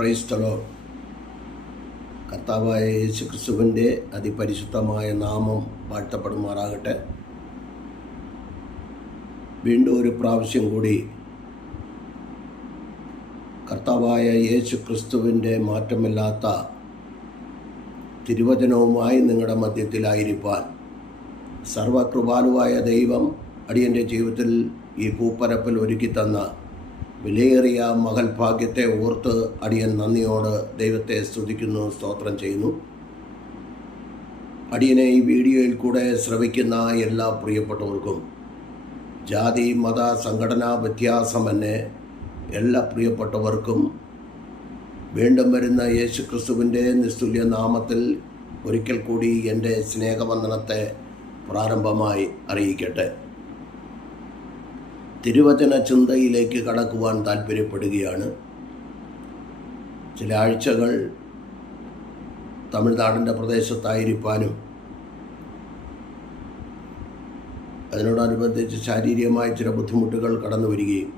Praise the Lord. കർത്താവായ യേശു ക്രിസ്തുവിൻ്റെ അതിപരിശുദ്ധമായ നാമം വാഴ്ത്തപ്പെടുമാറാകട്ടെ. വീണ്ടും ഒരു പ്രാവശ്യം കൂടി കർത്താവായ യേശു ക്രിസ്തുവിൻ്റെ മാറ്റമില്ലാത്ത തിരുവചനവുമായി നിങ്ങളുടെ മധ്യത്തിലായിരിക്കാൻ സർവകൃപാലുവായ ദൈവം അടിയൻ്റെ ജീവിതത്തിൽ ഈ ഭൂപ്പരപ്പിൽ ഒരുക്കിത്തന്ന വിലയേറിയ മകൾ ഭാഗ്യത്തെ ഓർത്ത് അടിയൻ നന്ദിയോട് ദൈവത്തെ സ്തുതിക്കുന്നു, സ്തോത്രം ചെയ്യുന്നു. അടിയനെ ഈ വീഡിയോയിൽ കൂടെ ശ്രവിക്കുന്ന എല്ലാ പ്രിയപ്പെട്ടവർക്കും ജാതി മത സംഘടനാ വ്യത്യാസമെന്നെ എല്ലാ പ്രിയപ്പെട്ടവർക്കും വീണ്ടും വരുന്ന യേശു ക്രിസ്തുവിൻ്റെ നിസ്തുല്യ നാമത്തിൽ ഒരിക്കൽ കൂടി എൻ്റെ സ്നേഹവന്ദനത്തെ പ്രാരംഭമായി അറിയിക്കട്ടെ. തിരുവചന ചിന്തയിലേക്ക് കടക്കുവാൻ താല്പര്യപ്പെടുകയാണ്. ചില ആഴ്ചകൾ തമിഴ്നാടിൻ്റെ പ്രദേശത്തായിരിക്കാനും അതിനോടനുബന്ധിച്ച് ശാരീരികമായ ചില ബുദ്ധിമുട്ടുകൾ കടന്നു വരികയും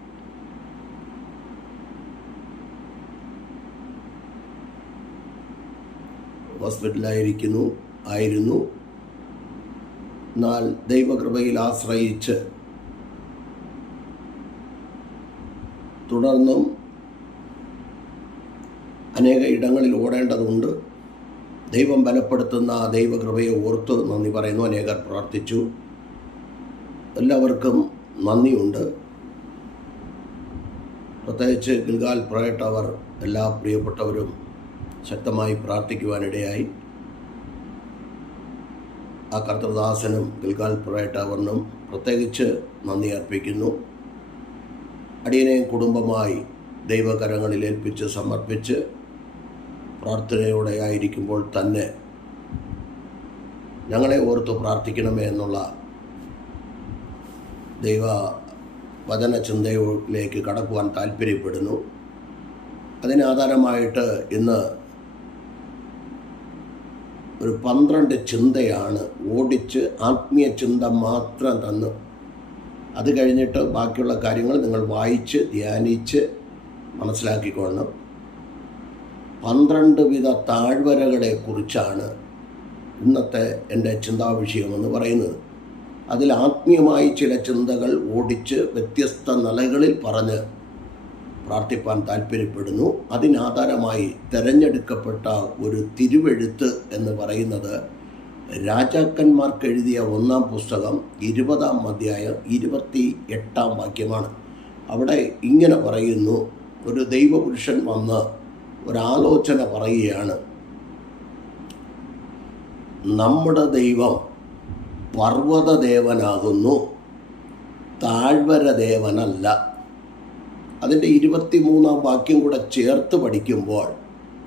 ഹോസ്പിറ്റലായിരുന്നു. എന്നാൽ ദൈവകൃപയിൽ ആശ്രയിച്ച് തുടർന്നും അനേക ഇടങ്ങളിൽ ഓടേണ്ടതുണ്ട്. ദൈവം ബലപ്പെടുത്തുന്ന ദൈവകൃപയെ ഓർത്ത് നന്ദി പറയുന്നു. അനേകർ പ്രാർത്ഥിച്ചു. എല്ലാവർക്കും നന്ദിയുണ്ട്. പ്രത്യേകിച്ച് ഗിൽഗാൽ പ്രയർ ടവർ എല്ലാ പ്രിയപ്പെട്ടവരും ശക്തമായി പ്രാർത്ഥിക്കുവാനിടയായി. ആ കർത്തൃദാസനും ഗിൽഗാൽ പ്രയർ ടവറിനും പ്രത്യേകിച്ച് നന്ദി അർപ്പിക്കുന്നു. അടിയനെയും കുടുംബമായി ദൈവകരങ്ങളിൽ ഏൽപ്പിച്ച് സമർപ്പിച്ച് പ്രാർത്ഥനയോടെ ആയിരിക്കുമ്പോൾ തന്നെ ഞങ്ങളെ ഓർത്ത് പ്രാർത്ഥിക്കണമേ എന്നുള്ള ദൈവ വചന ചിന്തയിലേക്ക് കടക്കുവാൻ താല്പര്യപ്പെടുന്നു. അതിനാധാരമായിട്ട് ഇന്ന് ഒരു 12 ചിന്തയാണ് ഓടിച്ച് ആത്മീയ ചിന്ത മാത്രം തന്ന് അത് കഴിഞ്ഞിട്ട് ബാക്കിയുള്ള കാര്യങ്ങൾ നിങ്ങൾ വായിച്ച് ധ്യാനിച്ച് മനസ്സിലാക്കിക്കൊള്ളണം. 12 വിധ താഴ്വരകളെ കുറിച്ചാണ് ഇന്നത്തെ എൻ്റെ ചിന്താവിഷയമെന്ന് പറയുന്നത്. അതിൽ ആത്മീയമായി ചില ചിന്തകൾ ഓടിച്ച് വ്യത്യസ്ത നിലകളിൽ പറഞ്ഞ് പ്രാർത്ഥിപ്പാൻ താല്പര്യപ്പെടുന്നു. അതിനാധാരമായി തിരഞ്ഞെടുക്കപ്പെട്ട ഒരു തിരുവെഴുത്ത് എന്ന് പറയുന്നത് രാജാക്കന്മാർക്ക് എഴുതിയ 1-ാം പുസ്തകം 20-ാം അധ്യായം 28-ാം വാക്യമാണ്. അവിടെ ഇങ്ങനെ പറയുന്നു, ഒരു ദൈവപുരുഷൻ വന്ന് ഒരാലോചന പറയുകയാണ്. നമ്മുടെ ദൈവം പർവ്വതദേവനാകുന്നു, താഴ്വര ദേവനല്ല. അതിൻ്റെ 23-ാം വാക്യം കൂടെ ചേർത്ത് പഠിക്കുമ്പോൾ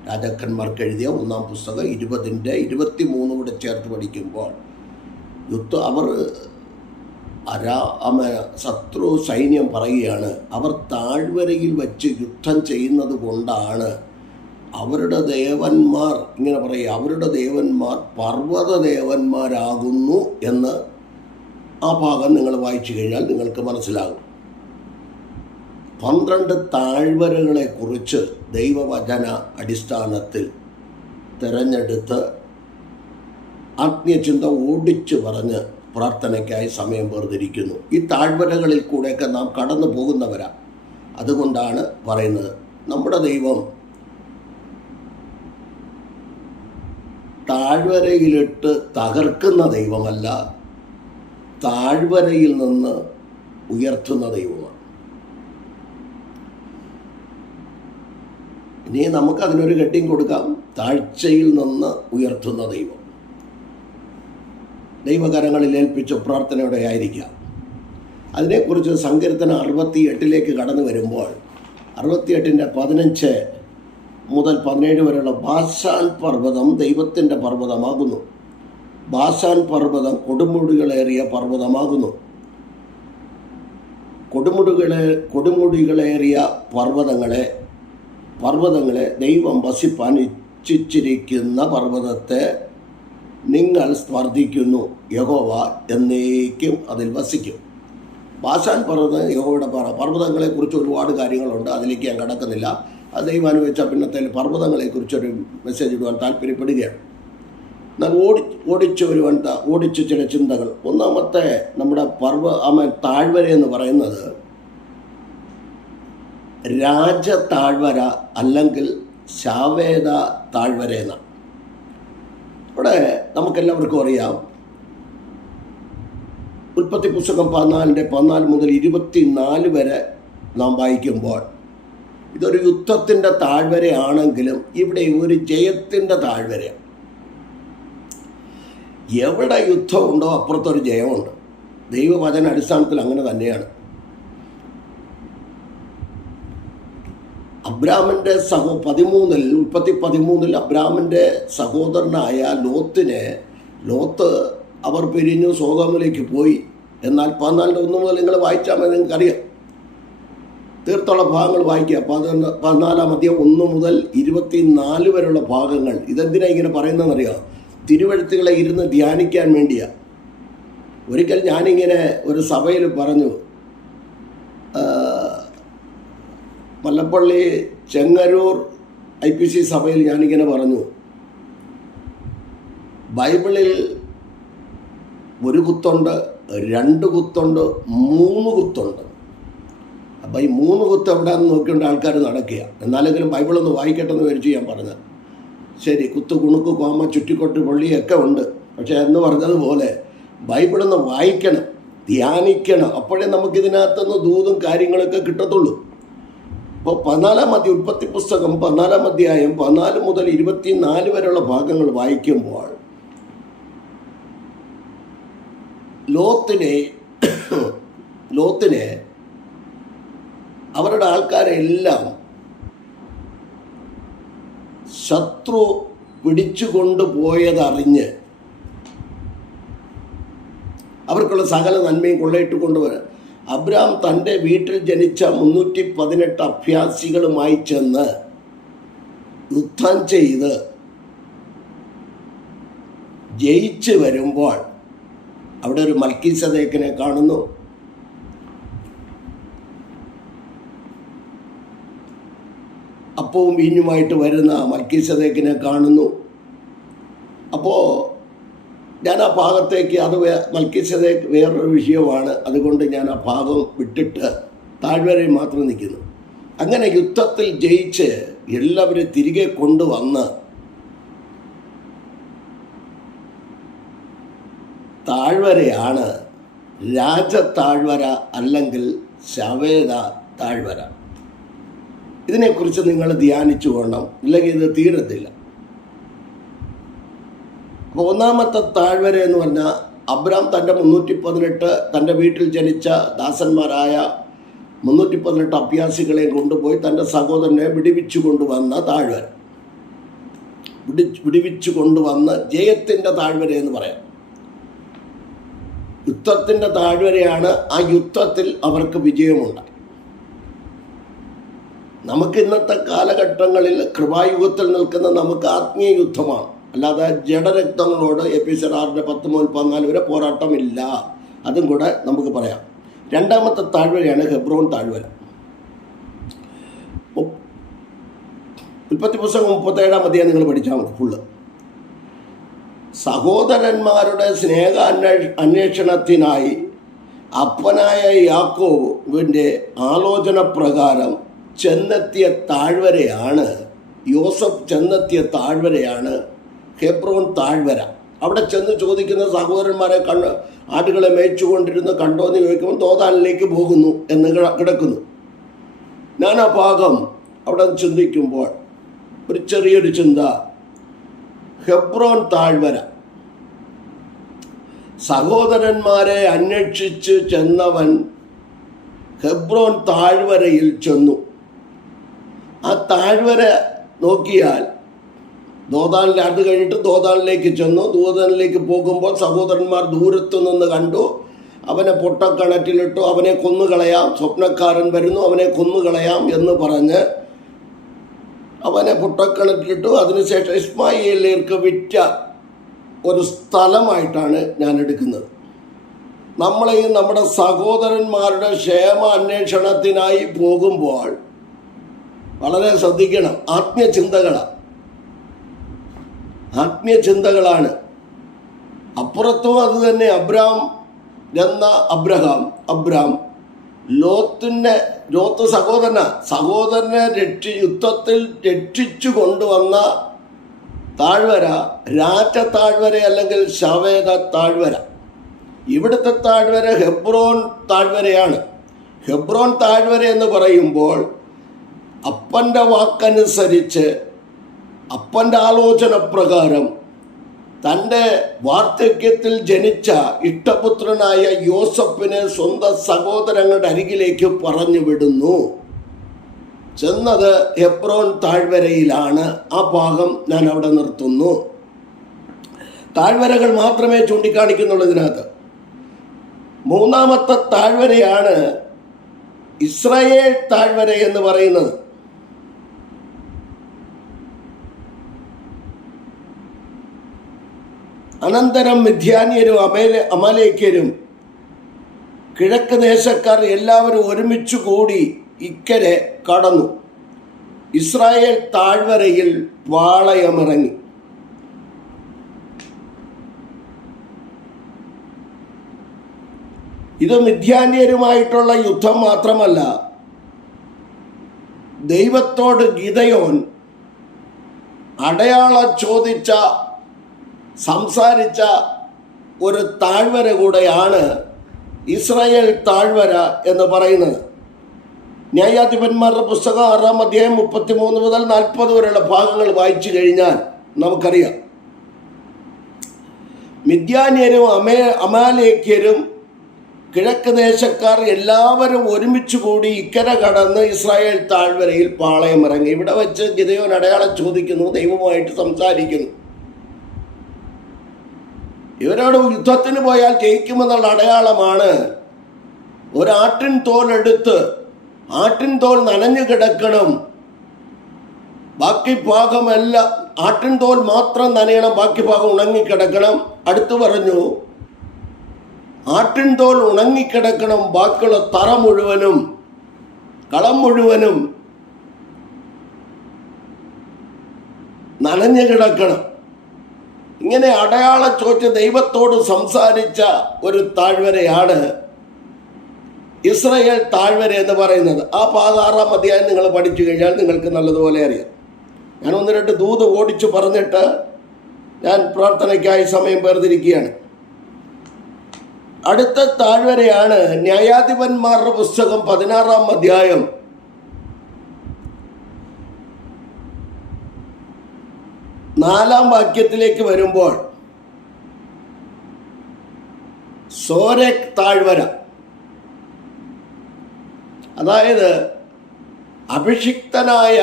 രാജാക്കന്മാർക്ക് എഴുതിയ 1-ാം പുസ്തകം 20-ന്റെ 23 കൂടെ ചേർത്ത് പഠിക്കുമ്പോൾ ശത്രു സൈന്യം പറയുകയാണ്, അവർ താഴ്വരയിൽ വച്ച് യുദ്ധം ചെയ്യുന്നത് കൊണ്ടാണ് അവരുടെ ദേവന്മാർ, ഇങ്ങനെ പറയുക, അവരുടെ ദേവന്മാർ പർവ്വത ദേവന്മാരാകുന്നു എന്ന് ആ ഭാഗം നിങ്ങൾ വായിച്ചു കഴിഞ്ഞാൽ നിങ്ങൾക്ക് മനസ്സിലാകും. 12 താഴ്വരകളെക്കുറിച്ച് ദൈവവചന അടിസ്ഥാനത്തിൽ തിരഞ്ഞെടുത്ത് ആത്മീയചിന്ത ഓടിച്ചു പറഞ്ഞ് പ്രാർത്ഥനയ്ക്കായി സമയം വേർതിരിക്കുന്നു. ഈ താഴ്വരകളിൽ കൂടെയൊക്കെ നാം കടന്നു പോകുന്നവരാ. അതുകൊണ്ടാണ് പറയുന്നത്, നമ്മുടെ ദൈവം താഴ്വരയിലിട്ട് തകർക്കുന്ന ദൈവമല്ല, താഴ്വരയിൽ നിന്ന് ഉയർത്തുന്ന ദൈവമാണ്. ഇനി നമുക്കതിനൊരു കെട്ടിങ് കൊടുക്കാം, താഴ്ചയിൽ നിന്ന് ഉയർത്തുന്ന ദൈവം. ദൈവകരങ്ങളിൽ ഏൽപ്പിച്ച പ്രാർത്ഥനയോടെ ആയിരിക്കാം. അതിനെക്കുറിച്ച് സങ്കീർത്തനം 68 കടന്നു വരുമ്പോൾ 68-ന്റെ 15 മുതൽ 17 വരെയുള്ള ബാശാൻ പർവ്വതം ദൈവത്തിൻ്റെ പർവ്വതമാകുന്നു. ബാശാൻ പർവ്വതം കൊടുമുടികളേറിയ പർവ്വതമാകുന്നു. കൊടുമുടികളേറിയ പർവ്വതങ്ങളെ ദൈവം വസിപ്പാൻ ഇച്ഛിച്ചിരിക്കുന്ന പർവ്വതത്തെ നിങ്ങൾ സ്പർദ്ധിക്കുന്നു. യഹോവ എന്നേക്കും അതിൽ വസിക്കും. ബാശാൻ പർവ്വതം യഹോവയുടെ പർവ്വതങ്ങളെക്കുറിച്ച് ഒരുപാട് കാര്യങ്ങളുണ്ട്, അതിലേക്ക് ഞാൻ കടക്കുന്നില്ല. ദൈവം അനുവദിച്ചാൽ പിന്നത്തെ പർവ്വതങ്ങളെക്കുറിച്ചൊരു മെസ്സേജ് ഇടുവാൻ താല്പര്യപ്പെടുകയാണ്. എന്നാൽ ഓടിച്ചു ചില ചിന്തകൾ. ഒന്നാമത്തെ നമ്മുടെ താഴ്വര എന്ന് പറയുന്നത് രാജ താഴ്വര അല്ലെങ്കിൽ ശാവേദ താഴ്വര എന്നാണ്. ഇവിടെ നമുക്കെല്ലാവർക്കും അറിയാം, ഉൽപ്പത്തി പുസ്തകം 14 മുതൽ 24 വരെ നാം വായിക്കുമ്പോൾ ഇതൊരു യുദ്ധത്തിൻ്റെ താഴ്വരയാണെങ്കിലും ഇവിടെ ഒരു ജയത്തിൻ്റെ താഴ്വരയാണ്. എവിടെ യുദ്ധമുണ്ടോ അപ്പുറത്തൊരു ജയമുണ്ട്. ദൈവവചന അടിസ്ഥാനത്തിൽ അങ്ങനെ തന്നെയാണ്. അബ്രാമിൻ്റെ ഉൽപ്പത്തി 13 അബ്രാമിൻ്റെ സഹോദരനായ ലോത്ത് അവർ പിരിഞ്ഞു സോദോമിലേക്ക് പോയി. എന്നാൽ 14:1 മുതൽ നിങ്ങൾ വായിച്ചാൽ മതി, നിങ്ങൾക്കറിയാം. തീർത്തുള്ള ഭാഗങ്ങൾ വായിക്കുക. 14 അധ്യായം 1 മുതൽ 24 വരെയുള്ള ഭാഗങ്ങൾ. ഇതെന്തിനാണ് ഇങ്ങനെ പറയുന്നതെന്നറിയാം? തിരുവെഴുത്തുകളെ ഇരുന്ന് ധ്യാനിക്കാൻ വേണ്ടിയാണ്. ഒരിക്കൽ ഞാനിങ്ങനെ ഒരു സഭയിൽ പറഞ്ഞു, മല്ലപ്പള്ളി ചെങ്ങന്നൂർ IPC സഭയിൽ ഞാനിങ്ങനെ പറഞ്ഞു, ബൈബിളിൽ 1 കുത്തുണ്ട്, 2 കുത്തുണ്ട്, 3 കുത്തുണ്ട്. അപ്പം ഈ 3 കുത്ത് എവിടെയാണെന്ന് നോക്കിക്കൊണ്ട് ആൾക്കാർ നടക്കുക. എന്നാലെങ്കിലും ബൈബിളൊന്ന് വായിക്കട്ടെന്ന് വിചാരിച്ചു ഞാൻ പറഞ്ഞത്. ശരി, കുത്ത്, കുണുക്ക്, കോമ, ചുറ്റിക്കൊട്ട്, പള്ളിയൊക്കെ ഉണ്ട്. പക്ഷേ എന്ന് പറഞ്ഞതുപോലെ ബൈബിളൊന്ന് വായിക്കണം, ധ്യാനിക്കണം. അപ്പോഴേ നമുക്കിതിനകത്തുനിന്ന് ദൂതും കാര്യങ്ങളൊക്കെ കിട്ടത്തുള്ളൂ. അപ്പോൾ 14 അധ്യായം ഉൽപ്പത്തി പുസ്തകം 14 അധ്യായം 14 മുതൽ 24 വരെയുള്ള ഭാഗങ്ങൾ വായിക്കുമ്പോൾ ലോത്തിനെ അവരുടെ ആൾക്കാരെല്ലാം ശത്രു പിടിച്ചുകൊണ്ടുപോയതറിഞ്ഞ് അവർക്കുള്ള സകല നന്മയും കൊള്ളയിട്ട് കൊണ്ടുവരാൻ അബ്രാം തൻ്റെ വീട്ടിൽ ജനിച്ച 318 അഭ്യാസികളുമായി ചെന്ന് യുദ്ധം ചെയ്ത് ജയിച്ച് വരുമ്പോൾ അവിടെ ഒരു മൽക്കീസദേക്കിനെ കാണുന്നു. അപ്പവും വീഞ്ഞുമായിട്ട് വരുന്ന മൽക്കീസദേക്കിനെ കാണുന്നു. അപ്പോൾ ഞാൻ ആ ഭാഗത്തേക്ക്, അത് മൽക്കീസദേക്ക് വേറൊരു വിഷയമാണ്, അതുകൊണ്ട് ഞാൻ ആ ഭാഗം വിട്ടിട്ട് താഴ്വരയിൽ മാത്രം നിൽക്കുന്നു. അങ്ങനെ യുദ്ധത്തിൽ ജയിച്ച് എല്ലാവരും തിരികെ കൊണ്ടുവന്ന് താഴ്വരയാണ് രാജതാഴ്വര അല്ലെങ്കിൽ ശവേദ താഴ്വര. ഇതിനെക്കുറിച്ച് നിങ്ങൾ ധ്യാനിച്ചു കൊള്ളണം, ഇല്ലെങ്കിൽ ഇത് തീരത്തില്ല. അപ്പോൾ ഒന്നാമത്തെ താഴ്വര എന്ന് പറഞ്ഞാൽ അബ്രാം തൻ്റെ 318 തൻ്റെ വീട്ടിൽ ജനിച്ച ദാസന്മാരായ 318 അഭ്യാസികളെയും കൊണ്ടുപോയി തൻ്റെ സഹോദരനെ വിടുവിച്ചു കൊണ്ടുവന്ന താഴ്വര. വിടുവിച്ചു കൊണ്ടുവന്ന് ജയത്തിൻ്റെ താഴ്വര എന്ന് പറയാം. യുദ്ധത്തിൻ്റെ താഴ്വരയാണ്. ആ യുദ്ധത്തിൽ അവർക്ക് വിജയമുണ്ടായി. നമുക്ക് ഇന്നത്തെ കാലഘട്ടങ്ങളിൽ കൃപായുഗത്തിൽ നിൽക്കുന്ന നമുക്ക് ആത്മീയ യുദ്ധമാണ്, അല്ലാതെ ജഡരക്തങ്ങളോട് എഫെസ്യർ 6:10 മുതൽ 14 വരെ പോരാട്ടമില്ല. അതും കൂടെ നമുക്ക് പറയാം. രണ്ടാമത്തെ താഴ്വരയാണ് ഹെബ്രോൻ താഴ്വര. ഉൽപ്പത്തി പുസ്തകം 37 അധ്യായം നിങ്ങൾ പഠിച്ചാൽ മതി ഫുള്ള്. സഹോദരന്മാരുടെ സ്നേഹ അന്വേഷണത്തിനായി അപ്പനായ യാക്കോബിൻ്റെ ആലോചന പ്രകാരം ചെന്നെത്തിയ താഴ്വരയാണ്, യോസഫ് ചെന്നെത്തിയ താഴ്വരയാണ് ഹെബ്രോൻ താഴ്വര. അവിടെ ചെന്ന് ചോദിക്കുന്ന സഹോദരന്മാരെ ആടുകളെ മേയിച്ചുകൊണ്ടിരുന്ന് കണ്ടോന്ന് ചോദിക്കുമ്പോൾ ദോതാനിലേക്ക് പോകുന്നു എന്ന് കിടക്കുന്നു. ഞാൻ ആ ഭാഗം അവിടെ ചിന്തിക്കുമ്പോൾ ഒരു ചെറിയൊരു ചിന്ത, ഹെബ്രോൻ താഴ്വര, സഹോദരന്മാരെ അന്വേഷിച്ച് ചെന്നവൻ ഹെബ്രോൻ താഴ്വരയിൽ ചെന്നു. ആ താഴ്വര നോക്കിയാൽ ദോതാനിൽ, അത് കഴിഞ്ഞിട്ട് ദോതാനിലേക്ക് ചെന്നു. ദോതാനിലേക്ക് പോകുമ്പോൾ സഹോദരന്മാർ ദൂരത്തു നിന്ന് കണ്ടു. അവനെ പൊട്ടക്കിണറ്റിലിട്ടു, അവനെ കൊന്നുകളയാം, സ്വപ്നക്കാരൻ വരുന്നു, അവനെ കൊന്നുകളയാം എന്ന് പറഞ്ഞ് അവനെ പൊട്ടക്കിണറ്റിലിട്ടു. അതിനുശേഷം ഇസ്മായേലിലേക്ക് വിറ്റ ഒരു സ്ഥലമായിട്ടാണ് ഞാൻ എടുക്കുന്നത്. നമ്മളെയും നമ്മുടെ സഹോദരന്മാരുടെ ക്ഷേമ അന്വേഷണത്തിനായി പോകുമ്പോൾ വളരെ ശ്രദ്ധിക്കണം. ആത്മീയചിന്തകളാണ്. അപ്പുറത്തും അത് തന്നെ. അബ്രാം ലോത്ത് സഹോദരനെ യുദ്ധത്തിൽ രക്ഷിച്ചു കൊണ്ടുവന്ന താഴ്വര രാജ താഴ്വര അല്ലെങ്കിൽ ശവേദ താഴ്വര. ഇവിടുത്തെ താഴ്വര ഹെബ്രോൻ താഴ്വരയാണ്. ഹെബ്രോൻ താഴ്വര എന്ന് പറയുമ്പോൾ അപ്പൻ്റെ വാക്കനുസരിച്ച്, അപ്പൻ്റെ ആലോചന പ്രകാരം തൻ്റെ വാർദ്ധക്യത്തിൽ ജനിച്ച ഇഷ്ടപുത്രനായ യോസഫിനെ സ്വന്തം സഹോദരങ്ങളുടെ അരികിലേക്ക് പറഞ്ഞു വിടുന്നു. ചെന്നത് ഹെബ്രോൻ താഴ്വരയിലാണ്. ആ ഭാഗം ഞാൻ അവിടെ നിർത്തുന്നു. താഴ്വരകൾ മാത്രമേ ചൂണ്ടിക്കാണിക്കുന്നുള്ളൂ ഇതിനകത്ത്. മൂന്നാമത്തെ താഴ്വരയാണ് ഇസ്രായേൽ താഴ്വര എന്ന് പറയുന്നത്. അനന്തരം മിദ്യാന്യരും അമാലേക്യരും കിഴക്ക് ദേശക്കാർ എല്ലാവരും ഒരുമിച്ച് കൂടി ഇക്കരെ കടന്നു ഇസ്രായേൽ താഴ്വരയിൽ പാളയമിറങ്ങി. ഇത് മിദ്യാന്യരുമായിട്ടുള്ള യുദ്ധം മാത്രമല്ല, ദൈവത്തോട് ഗിദെയോൻ അടയാളം സംസാരിച്ച ഒരു താഴ്വര കൂടെയാണ് ഇസ്രായേൽ താഴ്വര എന്ന് പറയുന്നത്. ന്യായാധിപന്മാരുടെ പുസ്തകം 6-ാം അധ്യായം 33 മുതൽ 40 വരെയുള്ള ഭാഗങ്ങൾ വായിച്ചു കഴിഞ്ഞാൽ നമുക്കറിയാം, മിദ്യാന്യരും അമാലേക്യരും കിഴക്ക് ദേശക്കാർ എല്ലാവരും ഒരുമിച്ച് കൂടി ഇക്കര കടന്ന് ഇസ്രായേൽ താഴ്വരയിൽ പാളയമിറങ്ങി. ഇവിടെ വെച്ച് ഗിദെയോൻ അടയാളം ചോദിക്കുന്നു, ദൈവവുമായിട്ട് സംസാരിക്കുന്നു. ഇവരോട് യുദ്ധത്തിന് പോയാൽ ജയിക്കുമെന്നുള്ള അടയാളമാണ് ഒരാട്ടിൻ തോലെടുത്ത്, ആട്ടിൻ തോൽ നനഞ്ഞു കിടക്കണം, ബാക്കി ഭാഗമെല്ലാം ആട്ടിൻ തോൽ മാത്രം നനയണം, ബാക്കി ഭാഗം ഉണങ്ങിക്കിടക്കണം. അടുത്ത് പറഞ്ഞു ആട്ടിൻ തോൽ ഉണങ്ങിക്കിടക്കണം, ബാക്കിയുള്ള തറ മുഴുവനും കളം മുഴുവനും നനഞ്ഞു കിടക്കണം. ഇങ്ങനെ അടയാളം ചോദിച്ച് ദൈവത്തോട് സംസാരിച്ച ഒരു താഴ്വരയാണ് ഇസ്രായേൽ താഴ്വര എന്ന് പറയുന്നത്. ആ 6-ാം അധ്യായം നിങ്ങൾ പഠിച്ചു കഴിഞ്ഞാൽ നിങ്ങൾക്ക് നല്ലതുപോലെ അറിയാം. ഞാൻ 1-2 ദൂത് ഓടിച്ചു പറഞ്ഞിട്ട് ഞാൻ പ്രാർത്ഥനയ്ക്കായി സമയം വേർതിരിക്കുകയാണ്. അടുത്ത താഴ്വരയാണ് ന്യായാധിപന്മാരുടെ പുസ്തകം 16-ാം അധ്യായം 4-ാം വാക്യത്തിലേക്ക് വരുമ്പോൾ സോരേക്ക് താഴ്വര, അതായത് അഭിഷിക്തനായ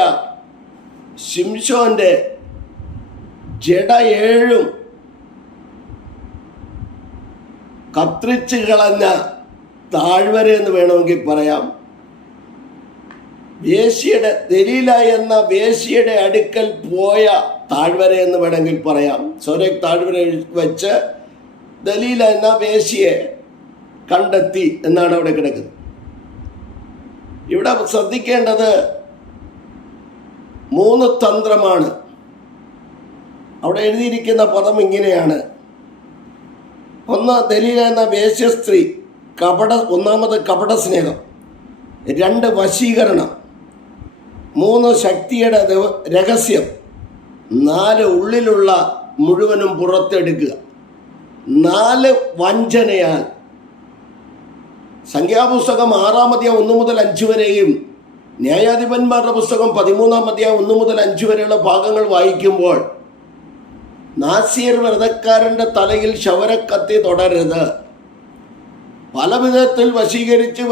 ശിംശോന്റെ ജഡ 7 കത്രിച്ച് കളഞ്ഞ താഴ്വര എന്ന് വേണമെങ്കിൽ പറയാം. ദലീല എന്ന വേശ്യയുടെ അടുക്കൽ പോയ താഴ്വര എന്ന് വേണമെങ്കിൽ പറയാം. സോരേക്ക് താഴ്വര വെച്ച് ദലീല എന്ന വേശ്യയെ കണ്ടെത്തി എന്നാണ് അവിടെ കിടക്കുന്നത്. ഇവിടെ ശ്രദ്ധിക്കേണ്ടത് 3 തന്ത്രമാണ്. അവിടെ എഴുതിയിരിക്കുന്ന പദം ഇങ്ങനെയാണ്: 1, ദലീല എന്ന വേശ്യ സ്ത്രീ, ഒന്നാമത് കപട സ്നേഹം, 2 വശീകരണം, 3 ശക്തിയുടെ രഹസ്യം, 4 ഉള്ളിലുള്ള മുഴുവനും പുറത്തെടുക്കുക, 4 വഞ്ചനയാൽ. സംഖ്യാപുസ്തകം 6-ാം അധ്യായം 1 മുതൽ 5 വരെയും ന്യായാധിപന്മാരുടെ പുസ്തകം 13-ാം അധ്യായം 1 മുതൽ 5 വരെയുള്ള ഭാഗങ്ങൾ വായിക്കുമ്പോൾ നാസീർ വ്രതക്കാരൻ്റെ തലയിൽ ക്ഷൗരക്കത്തി തൊടരുത്, പല വിധത്തിൽ വശീകരിച്ച്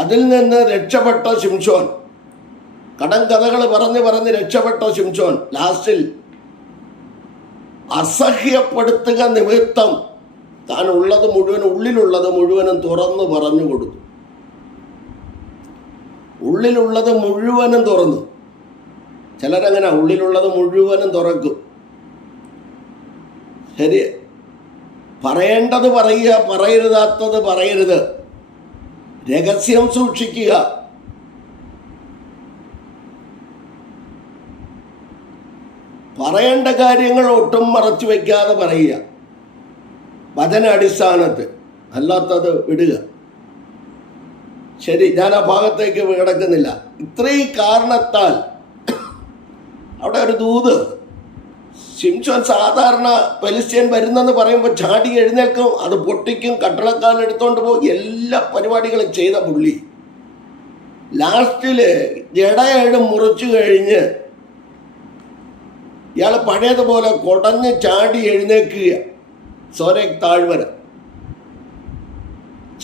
അതിൽ നിന്ന് രക്ഷപ്പെട്ട ശിംശോൻ, കടങ്കഥകൾ പറഞ്ഞ് രക്ഷപ്പെട്ട ശിംശോൻ ലാസ്റ്റിൽ അസഹ്യപ്പെടുത്തുക നിമിത്തം താൻ ഉള്ളിലുള്ളത് മുഴുവനും തുറന്നു പറഞ്ഞു കൊടുത്തു. ഉള്ളിലുള്ളത് മുഴുവനും തുറന്നു. ചിലരങ്ങനെ ഉള്ളിലുള്ളത് മുഴുവനും തുറക്കും. ശരി, പറയേണ്ടത് പറയുക, പറയരുതാത്തത് പറയരുത്. രഹസ്യം സൂക്ഷിക്കുക. പറയേണ്ട കാര്യങ്ങൾ ഒട്ടും മറച്ചു വയ്ക്കാതെ പറയുക, വചന അടിസ്ഥാനത്തിൽ, അല്ലാത്തത് വിടുക. ശരി, ഞാൻ ആ ഭാഗത്തേക്ക് കിടക്കുന്നില്ല. ഇത്രയും കാരണത്താൽ അവിടെ ഒരു ദൂത്, ശിംശോൻ സാധാരണ ഫെലിസ്ത്യൻ വരുന്നെന്ന് പറയുമ്പോൾ ചാടി എഴുന്നേൽക്കും, അത് പൊട്ടിക്കും, കട്ടളക്കാലം എടുത്തോണ്ട് പോകും, എല്ലാ പരിപാടികളും ചെയ്ത പുള്ളി ലാസ്റ്റില് ജടയേട് മുറിച്ചു കഴിഞ്ഞ് ഇയാൾ പഴയതുപോലെ കുടഞ്ഞ് ചാടി എഴുന്നേക്കുക. സോരേക് താഴ്വര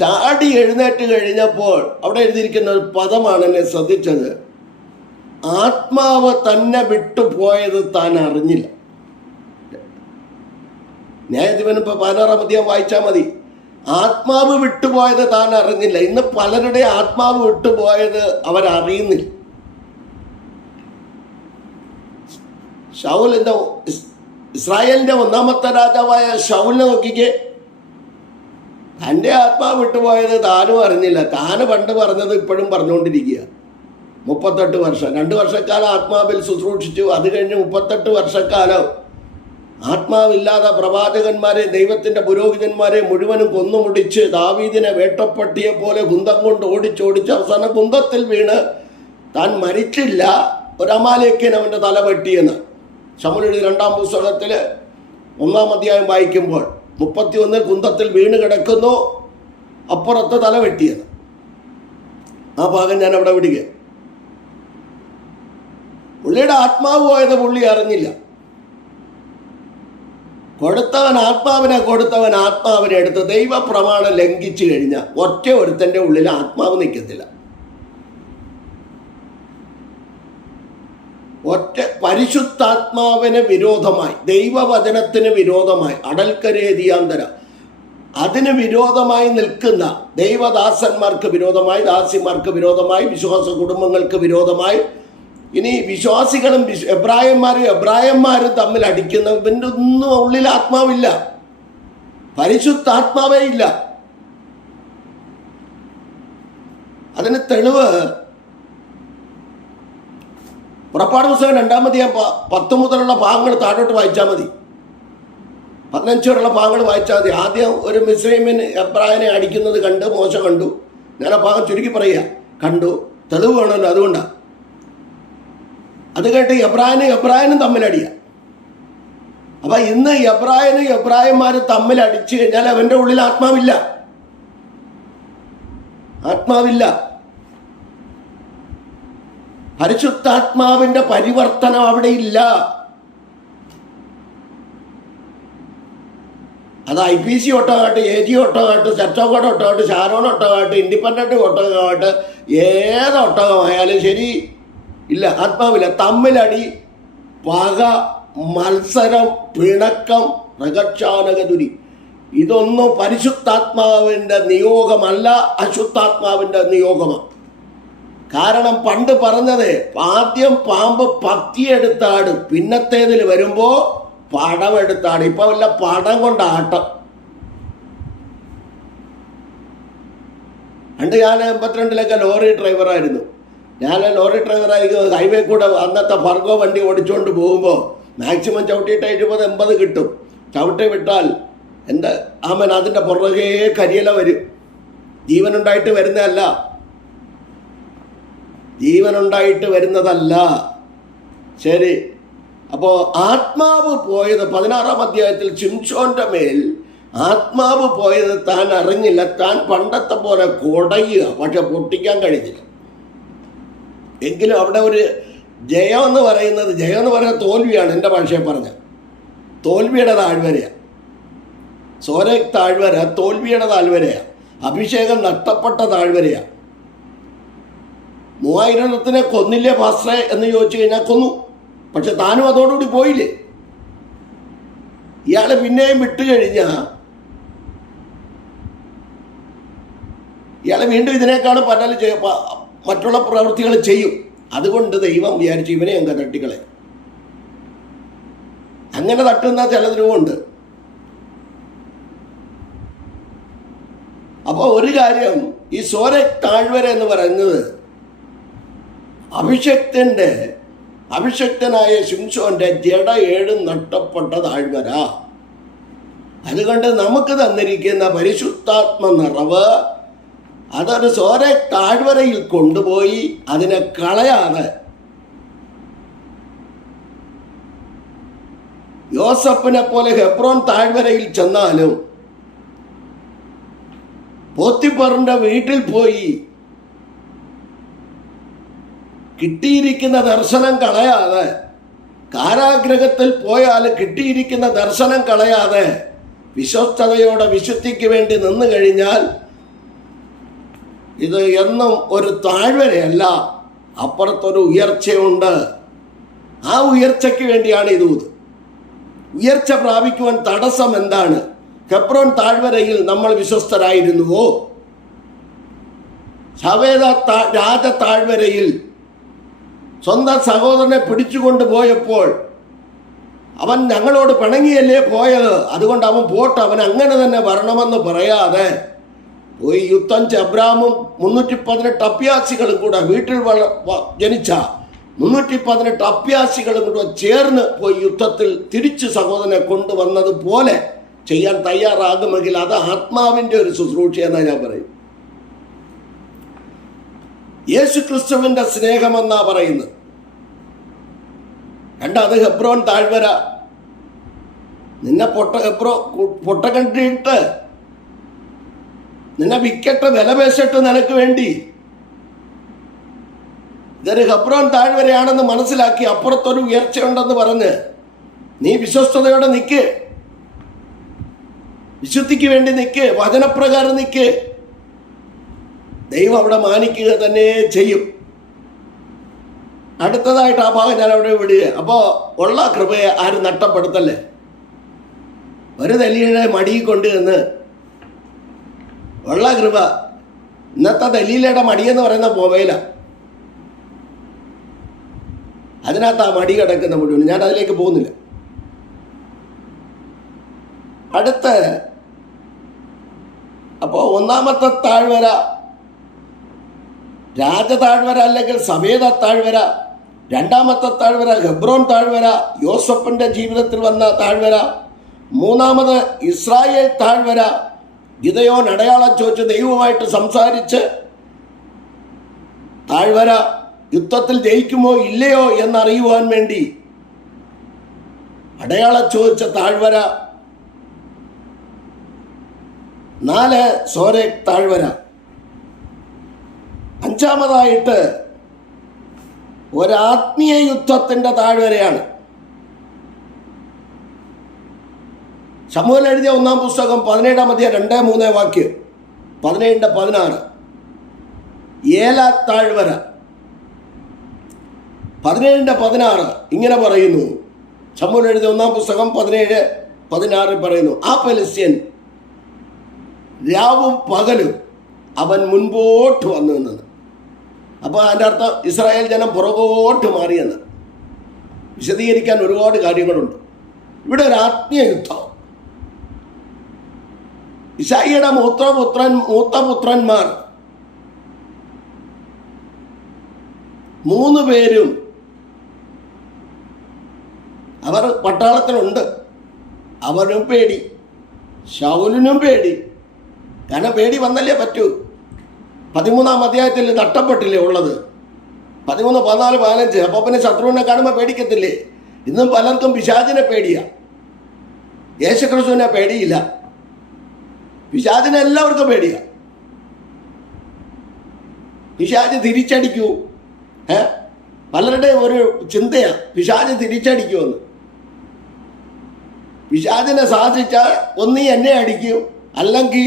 ചാടി എഴുന്നേറ്റ് കഴിഞ്ഞപ്പോൾ അവിടെ എഴുതിയിരിക്കുന്ന ഒരു പദമാണ് എന്നെ ശ്രദ്ധിച്ചത്. ആത്മാവ് തന്നെ വിട്ടുപോയത് താൻ അറിഞ്ഞില്ല. ന്യായാധിപൻ ഇപ്പൊ 16-ാം അധ്യായം വായിച്ചാൽ മതി. ആത്മാവ് വിട്ടുപോയത് താൻ അറിഞ്ഞില്ല. ഇന്ന് പലരുടെ ആത്മാവ് വിട്ടുപോയത് അവരറിയുന്നില്ല. ശൗലിന്റെ, ഇസ്രായേലിന്റെ 1-ാമത്തെ രാജാവായ ശൗലിനെ നോക്കിക്കേ. തൻ്റെ ആത്മാവ് വിട്ടുപോയത് താനും അറിഞ്ഞില്ല. താന് പണ്ട് പറഞ്ഞത് ഇപ്പോഴും പറഞ്ഞുകൊണ്ടിരിക്കുക. 38 വർഷം, 2 വർഷക്കാലം ആത്മാവിൽ ശുശ്രൂഷിച്ചു. അത് കഴിഞ്ഞ് 38 വർഷക്കാലം ആത്മാവില്ലാതെ പ്രവാചകന്മാരെ, ദൈവത്തിൻ്റെ പുരോഹിതന്മാരെ മുഴുവനും കൊന്നുമുടിച്ച് ദാവീദിനെ വേട്ടപ്പട്ടിയെ പോലെ കുന്തം കൊണ്ട് ഓടിച്ചോടിച്ച് അവസാനം കുന്തത്തിൽ വീണ് താൻ മരിച്ചില്ല, ഒരു അമാലേക്കൻ അവൻ്റെ തല വെട്ടിയെന്ന് ശമൂവേൽ 2-ാം പുസ്തകത്തിൽ 1-ാം അധ്യായം വായിക്കുമ്പോൾ 31 കുന്തത്തിൽ വീണ് കിടക്കുന്നു, അപ്പുറത്ത് തല വെട്ടിയത്. ആ ഭാഗം ഞാൻ അവിടെ വിടുക. പുള്ളിയുടെ ആത്മാവ് പോയത് പുള്ളി അറിഞ്ഞില്ല. കൊടുത്തവൻ ആത്മാവിനെ എടുത്ത് ദൈവപ്രമാണം ലംഘിച്ചു കഴിഞ്ഞാൽ ഒറ്റ ഒരുത്തൻ്റെ ഉള്ളിൽ ആത്മാവ് നിൽക്കത്തില്ല. ഒറ്റ പരിശുദ്ധാത്മാവിന് വിരോധമായി, ദൈവവചനത്തിന് വിരോധമായി, അടൽക്കരേതിയാന്തര അതിന് വിരോധമായി നിൽക്കുന്ന ദൈവദാസന്മാർക്ക് വിരോധമായി, ദാസിമാർക്ക് വിരോധമായി, വിശ്വാസ കുടുംബങ്ങൾക്ക് വിരോധമായി, ഇനി വിശ്വാസികളും എബ്രായന്മാരും തമ്മിൽ അടിക്കുന്ന ഇവൻ്റെ ഒന്നും ഉള്ളിൽ ആത്മാവില്ല, പരിശുദ്ധാത്മാവേ ഇല്ല. അതിന് തെളിവ് പുറപ്പാട് പുസ്തകം 2-ാം അധ്യായം 10 മുതലുള്ള ഭാഗങ്ങൾ താഴോട്ട് വായിച്ചാൽ മതി. 15 വരെയുള്ള ഭാഗങ്ങൾ വായിച്ചാൽ മതി. ആദ്യം ഒരു മിസ്രൈമിൻ എബ്രായനെ അടിക്കുന്നത് കണ്ട് മോശ കണ്ടു. ഞാൻ ആ ഭാഗം ചുരുക്കി പറയുക, കണ്ടു, തെളിവ് വേണമല്ലോ, അതുകൊണ്ടാണ്. അത് കേട്ട് എബ്രായനും തമ്മിലടിയ. അപ്പൊ ഇന്ന് എബ്രായന്മാര് തമ്മിൽ അടിച്ചു കഴിഞ്ഞാൽ അവന്റെ ഉള്ളിൽ ആത്മാവില്ല. പരിശുദ്ധാത്മാവിന്റെ പരിവർത്തനം അവിടെ ഇല്ല. അത് IPC ഒട്ടകമായിട്ട്, AG ഒട്ടകമായിട്ട്, സെറ്റോക്കോട് ഒട്ടകമായിട്ട്, ഷാരോൺ ഒട്ടകമായിട്ട്, ഇൻഡിപെൻഡന്റ് ഒട്ടകമായിട്ട്, ഏത് ഒട്ടകമായാലും ശരി, ഇല്ല, ആത്മാവില്ല. തമ്മിലടി, പക, മത്സരം, പിണക്കം, പ്രകക്ഷാനകതുരി, ഇതൊന്നും പരിശുദ്ധാത്മാവിൻ്റെ നിയോഗമല്ല, അശുദ്ധാത്മാവിൻ്റെ നിയോഗമാണ്. കാരണം പണ്ട് പറഞ്ഞത്, ആദ്യം പാമ്പ് പത്തിയെടുത്താട്, പിന്നത്തേതിൽ വരുമ്പോ പടം എടുത്താട്. ഇപ്പൊ വല്ല പടം കൊണ്ട് ആട്ടം. പണ്ട് ഞാൻ 82-ലൊക്കെ ലോറി ഡ്രൈവറായിരുന്നു. ഞാൻ ലോറി ഡ്രൈവറായിരിക്കും. ഹൈവേ കൂടെ അന്നത്തെ ഫർഗോ വണ്ടി ഓടിച്ചുകൊണ്ട് പോകുമ്പോൾ മാക്സിമം ചവിട്ടിയിട്ട് 70-80 കിട്ടും. ചവിട്ടി വിട്ടാൽ എൻ്റെ ആമൻ അതിൻ്റെ പുറകെ കരിയില വരും. ജീവനുണ്ടായിട്ട് വരുന്നതല്ല. ശരി, അപ്പോൾ ആത്മാവ് പോയത് 16-ാം അധ്യായത്തിൽ ശിംശോന്റെ മേൽ ആത്മാവ് പോയത് താൻ അറിഞ്ഞില്ല. താൻ പണ്ടത്തെ പോലെ കുടയുക, പക്ഷെ പൊട്ടിക്കാൻ കഴിഞ്ഞില്ല. എങ്കിലും അവിടെ ഒരു ജയം എന്ന് പറയുന്നത് തോൽവിയാണ്. എൻ്റെ ഭാഷയെ പറഞ്ഞ തോൽവിയുടെ താഴ്വരയാണ്. സോരേക് താഴ്വര തോൽവിയുടെ താഴ്വരയാണ്. അഭിഷേകം നഷ്ടപ്പെട്ട താഴ്വരയാണ്. 3000 കൊന്നില്ലേ പാസ്റ്ററെ എന്ന് ചോദിച്ചു കഴിഞ്ഞാൽ കൊന്നു. പക്ഷെ താനും അതോടുകൂടി പോയില്ലേ. ഇയാൾ പിന്നെയും വിട്ടുകഴിഞ്ഞാൽ ഇയാൾ വീണ്ടും ഇതിനേക്കാളും മറ്റുള്ള പ്രവൃത്തികൾ ചെയ്യും. അതുകൊണ്ട് ദൈവം വിചാരിച്ചു ഇവനെ അങ്ങ് തട്ടിക്കളെ. അങ്ങനെ തട്ടുന്ന ചിലതിനുമുണ്ട്. അപ്പോൾ ഒരു കാര്യം, ഈ സോരേക് താഴ്വര എന്ന് പറയുന്നത് അഭിഷക്തനായ ശിംശോന്റെ ജഡ 7 നഷ്ടപ്പെട്ട താഴ്വര. അതുകൊണ്ട് നമുക്ക് തന്നിരിക്കുന്ന പരിശുദ്ധാത്മ നിറവ് അതൊരു സോരേക് താഴ്വരയിൽ കൊണ്ടുപോയി അതിനെ കളയാതെ, യോസഫിനെ പോലെ ഹെബ്രോൻ താഴ്വരയിൽ ചെന്നാലും പോത്തിഫറിന്റെ വീട്ടിൽ പോയി കിട്ടിയിരിക്കുന്ന ദർശനം കളയാതെ, കാരാഗ്രഹത്തിൽ പോയാൽ കിട്ടിയിരിക്കുന്ന ദർശനം കളയാതെ വിശ്വസ്തയോടെ വിശുദ്ധിക്ക് വേണ്ടി നിന്നു കഴിഞ്ഞാൽ ഇത് എന്നും ഒരു താഴ്വരയല്ല, അപ്പുറത്തൊരു ഉയർച്ചയുണ്ട്. ആ ഉയർച്ചയ്ക്ക് വേണ്ടിയാണ് ഇത്. ഉയർച്ച പ്രാപിക്കുവാൻ തടസ്സം എന്താണ്? ഹെബ്രോൻ താഴ്വരയിൽ നമ്മൾ വിശ്വസ്തരായിരുന്നുവോ? ശവേദ രാജ താഴ്വരയിൽ സ്വന്തം സഹോദരനെ പിടിച്ചുകൊണ്ട് പോയപ്പോൾ അവൻ ഞങ്ങളോട് പിണങ്ങിയല്ലേ പോയത്, അതുകൊണ്ട് അവൻ പോട്ട്, അവൻ അങ്ങനെ തന്നെ വരണമെന്ന് പറയാതെ പോയി യുദ്ധം അബ്രാമും 318 അഭ്യാസികളും കൂടെ, വീട്ടിൽ ജനിച്ച 318 അഭ്യാസികളും കൂടെ ചേർന്ന് പോയി യുദ്ധത്തിൽ തിരിച്ച് സഹോദരനെ കൊണ്ടുവന്നതുപോലെ ചെയ്യാൻ തയ്യാറാകുമെങ്കിൽ അത് ആത്മാവിൻ്റെ ഒരു ശുശ്രൂഷയെന്നാണ് ഞാൻ പറയും. യേശു ക്രിസ്തുവിൻ്റെ സ്നേഹമെന്നാ പറയുന്നത്. അത് ഹെബ്രോൻ താഴ്വര. നിന്നെ പൊട്ട കണ്ടിട്ട് നിന്നെ വിക്കട്ട് വിലപേശട്ട് നിനക്ക് വേണ്ടി. ഇതൊരു ഹെബ്രോൻ താഴ്വരയാണെന്ന് മനസ്സിലാക്കി അപ്പുറത്തൊരു ഉയർച്ചയുണ്ടെന്ന് പറഞ്ഞ് നീ വിശ്വസ്തയോടെ നിൽക്ക്, വിശുദ്ധിക്ക് വേണ്ടി നിൽക്ക്, വചനപ്രകാരം നിൽക്ക്. ദൈവം അവിടെ മാനിക്കുക തന്നെ ചെയ്യും. അടുത്തതായിട്ട് ആ ഭാഗം ഞാൻ അവിടെ വിടുക. അപ്പോൾ ഉള്ള കൃപയെ ആരും നഷ്ടപ്പെടുത്തല്ലേ. ഒരു ദലീലെ മടിയിൽ കൊണ്ടുവന്ന് ഉള്ള കൃപ, ഇന്നത്തെ ദലീലയുടെ മടിയെന്ന് പറയുന്ന മൊബൈലാണ്. അതിനകത്ത് ആ മടി കിടക്കുന്ന മുഴുവൻ. ഞാൻ അതിലേക്ക് പോകുന്നില്ല. അപ്പോൾ ഒന്നാമത്തെ താഴ്വര രാജതാഴ്വര അല്ലെങ്കിൽ സവേദ താഴ്വര, രണ്ടാമത്തെ താഴ്വര ഹെബ്രോൻ താഴ്വര, യോസഫിൻ്റെ ജീവിതത്തിൽ വന്ന താഴ്വര, മൂന്നാമത് ഇസ്രായേൽ താഴ്വര. ഗിദെയോൻ അടയാളം ചോദിച്ച് ദൈവമായിട്ട് സംസാരിച്ച് താഴ്വര യുദ്ധത്തിൽ ജയിക്കുമോ ഇല്ലയോ എന്നറിയുവാൻ വേണ്ടി അടയാളം ചോദിച്ച താഴ്വര. 4 സോരേക് താഴ്വര. അഞ്ചാമതായിട്ട് ഒരാത്മീയ യുദ്ധത്തിൻ്റെ താഴ്വരയാണ്. ശമൂവേൽ എഴുതിയ 1-ാം പുസ്തകം 17-ാം അധ്യായം 2-3 വാക്യം, 17-16. ഏലാ താഴ്വര 17-16 ഇങ്ങനെ പറയുന്നു. ശമൂവേൽ എഴുതിയ 1-ാം പുസ്തകം 17-16 പറയുന്നു, ആ ഫെലിസ്ത്യൻ രാവും പകലും അവൻ മുൻപോട്ട് വന്നു നിന്നത്. അപ്പോൾ അതിൻ്റെ അർത്ഥം ഇസ്രായേൽ ജനം പുറകോട്ട് മാറിയെന്ന്. വിശദീകരിക്കാൻ ഒരുപാട് കാര്യങ്ങളുണ്ട്. ഇവിടെ ഒരു ആത്മീയ യുദ്ധം. ഇശായിയുടെ മൂത്ത പുത്രന്മാർ 3 പേരും അവർ പട്ടാളത്തിലുണ്ട്. അവനും പേടി, ശൗലിനും പേടി. കാരണം പേടി വന്നല്ലേ പറ്റൂ. 13-ാം അധ്യായത്തിൽ നഷ്ടപ്പെട്ടില്ലേ ഉള്ളത്, 13, 14, 15. അപ്പോൾ പിന്നെ ശത്രുവിനെ കാണുമ്പോൾ പേടിക്കത്തില്ലേ? ഇന്നും പലർക്കും പിശാചിനെ പേടിയാ, യേശുക്രിസ്തുവിനെ പേടിയില്ല. പിശാചിനെ എല്ലാവർക്കും പേടിയാ. പിശാച് തിരിച്ചടിക്കൂ. പലരുടെ ഒരു ചിന്തയാ പിശാച് തിരിച്ചടിക്കുമെന്ന്. പിശാചിനെ സാധിച്ചാൽ ഒന്നീ എന്നെ അടിക്കും, അല്ലെങ്കിൽ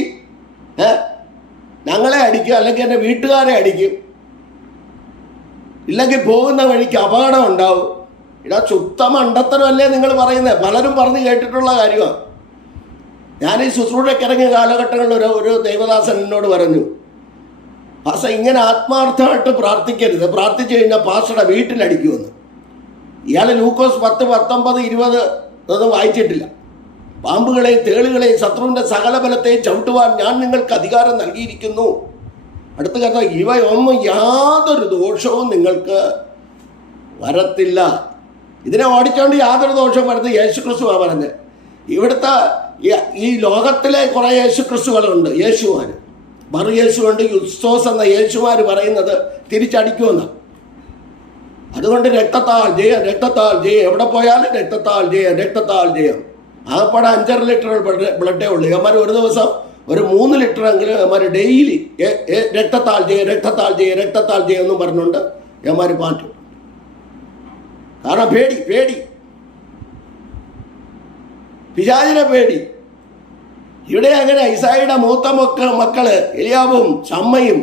ഞങ്ങളെ അടിക്കും, അല്ലെങ്കിൽ എൻ്റെ വീട്ടുകാരെ അടിക്കും, ഇല്ലെങ്കിൽ പോകുന്ന വഴിക്ക് അപകടം ഉണ്ടാവും. ഇടാ ശുദ്ധ മണ്ടത്തരമല്ലേ നിങ്ങൾ പറയുന്നത്? പലരും പറഞ്ഞ് കേട്ടിട്ടുള്ള കാര്യമാണ്. ഞാൻ ഈ ശുശ്രൂഷയ്ക്കിറങ്ങിയ കാലഘട്ടങ്ങളിൽ ഒരു ദൈവദാസൻ എന്നോട് പറഞ്ഞു, പാസ്റ്റ ഇങ്ങനെ ആത്മാർത്ഥമായിട്ട് പ്രാർത്ഥിക്കരുത്, പ്രാർത്ഥിച്ചു കഴിഞ്ഞാൽ പാസ്റ്ററുടെ വീട്ടിലടിക്കുമെന്ന്. ഇയാൾ ലൂക്കോസ് 10, 19, 20 ഒന്നും വായിച്ചിട്ടില്ല. പാമ്പുകളെയും തേളുകളെയും ശത്രുവിൻ്റെ സകല ബലത്തെയും ചവിട്ടുവാൻ ഞാൻ നിങ്ങൾക്ക് അധികാരം നൽകിയിരിക്കുന്നു. അടുത്ത കഥ, ഇവയൊന്നും യാതൊരു ദോഷവും നിങ്ങൾക്ക് വരത്തില്ല. ഇതിനെ ഓടിച്ചുകൊണ്ട് യാതൊരു ദോഷവും വരുന്നത് യേശുക്രിസ്തുവാണ് പറഞ്ഞത്. ഇവിടുത്തെ ഈ ലോകത്തിലെ കുറേ യേശുക്രിസ്തുകളുണ്ട്, യേശുമാർ. മറു യേശുണ്ട്, യുസ്തോസ് എന്ന യേശുമാർ പറയുന്നത് തിരിച്ചടിക്കുമെന്നാണ്. അതുകൊണ്ട് രക്തത്താൽ ജയം, രക്തത്താൽ ജയം, എവിടെ പോയാലും രക്തത്താൽ ജയം, രക്തത്താൽ ജയം. ആകപ്പാടെ 5.5 ലിറ്റർ ബ്ലഡേ ഉള്ളൂ. ഇവന്മാർ ഒരു ദിവസം ഒരു 3 ലിറ്ററെങ്കിലും ഇവന്മാർ ഡെയിലി രക്തത്താൽ ജയം, രക്തത്താൽ ജയം, രക്തത്താൽ ജയം എന്നും പറഞ്ഞുകൊണ്ട് ഇവന്മാർ മാറ്റും. കാരണം പേടി, പിശാചിനെ പേടി. ഇവിടെ അങ്ങനെ ഇസായിയുടെ മൂത്ത മക്കള് എലിയാബും ശമ്മയും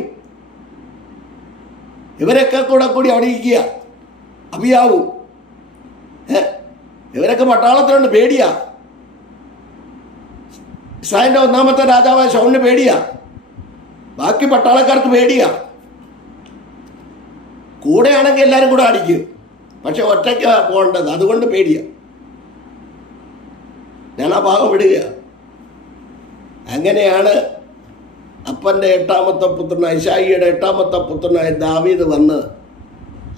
ഇവരൊക്കെ കൂടി അവിടെ ഇരിക്കുക, അബിയാവും. ഇവരൊക്കെ പട്ടാളത്തിലുണ്ട്, പേടിയാ. ഇസ്രായേലിന്റെ 1ാമത്തെ രാജാവായ ശൗലിന് പേടിയാ, ബാക്കി പട്ടാളക്കാർക്ക് പേടിയാ. കൂടെയാണെങ്കിൽ എല്ലാവരും കൂടെ അടിക്കും, പക്ഷെ ഒറ്റയ്ക്ക് പോകേണ്ടത്, അതുകൊണ്ട് പേടിയാ. ഞാൻ ആ ഭാഗം വിടുക. അങ്ങനെയാണ് അപ്പൻ്റെ 8ാമത്തെ പുത്രനായ ഇശായിയുടെ 8ാമത്തെ പുത്രനായ ദാവീദ് വന്ന്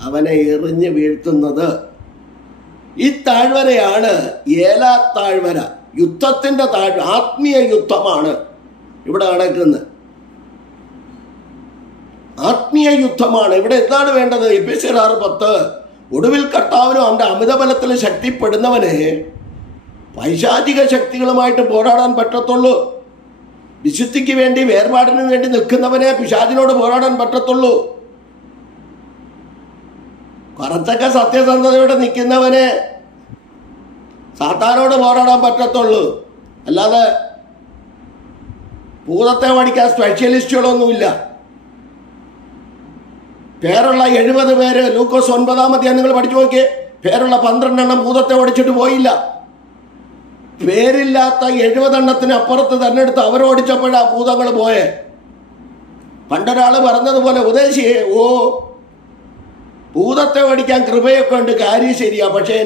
അവനെ എറിഞ്ഞ് വീഴ്ത്തുന്നത്. ഈ താഴ്വരയാണ് ഏലാ താഴ്വര, യുദ്ധത്തിൻ്റെ താഴ്വര, ആത്മീയ യുദ്ധമാണ് ഇവിടെ നടക്കുന്നത്. ആത്മീയ യുദ്ധമാണ് ഇവിടെ. എന്താണ് വേണ്ടത്? എഫെസ്യർ 6:10, ഒടുവിൽ കർത്താവിനും അവൻ്റെ അമിതബലത്തിൽ ശക്തിപ്പെടുന്നവനെ പൈശാചിക ശക്തികളുമായിട്ട് പോരാടാൻ പറ്റത്തുള്ളൂ. വിശുദ്ധിക്ക് വേണ്ടി, വേർപാടിന് വേണ്ടി നിൽക്കുന്നവനെ പിശാചിനോട് പോരാടാൻ പറ്റത്തുള്ളൂ. കുറച്ചൊക്കെ സത്യസന്ധതയോടെ നിൽക്കുന്നവനെ സാത്താനോട് പോരാടാൻ പറ്റത്തുള്ളൂ. അല്ലാതെ ഭൂതത്തെ പഠിക്കാൻ സ്പെഷ്യലിസ്റ്റുകളൊന്നുമില്ല. പേരുള്ള 70 പേര് ലൂക്കോസ് 9-ാം അധ്യായം നിങ്ങൾ പഠിച്ചു നോക്കിയേ. പേരുള്ള 12 എണ്ണം ഭൂതത്തെ ഓടിച്ചിട്ട് പോയില്ല. പേരില്ലാത്ത 70 എണ്ണത്തിന് അപ്പുറത്ത് തെരഞ്ഞെടുത്ത് അവരോടിച്ചപ്പോഴാ ഭൂതങ്ങൾ പോയേ. പണ്ടൊരാൾ പറഞ്ഞതുപോലെ, ഉദ്ദേശിയേ, ഭൂതത്തെ ഓടിക്കാൻ കൃപയൊക്കെ ഉണ്ട്, കാര്യം ശരിയാ, പക്ഷേ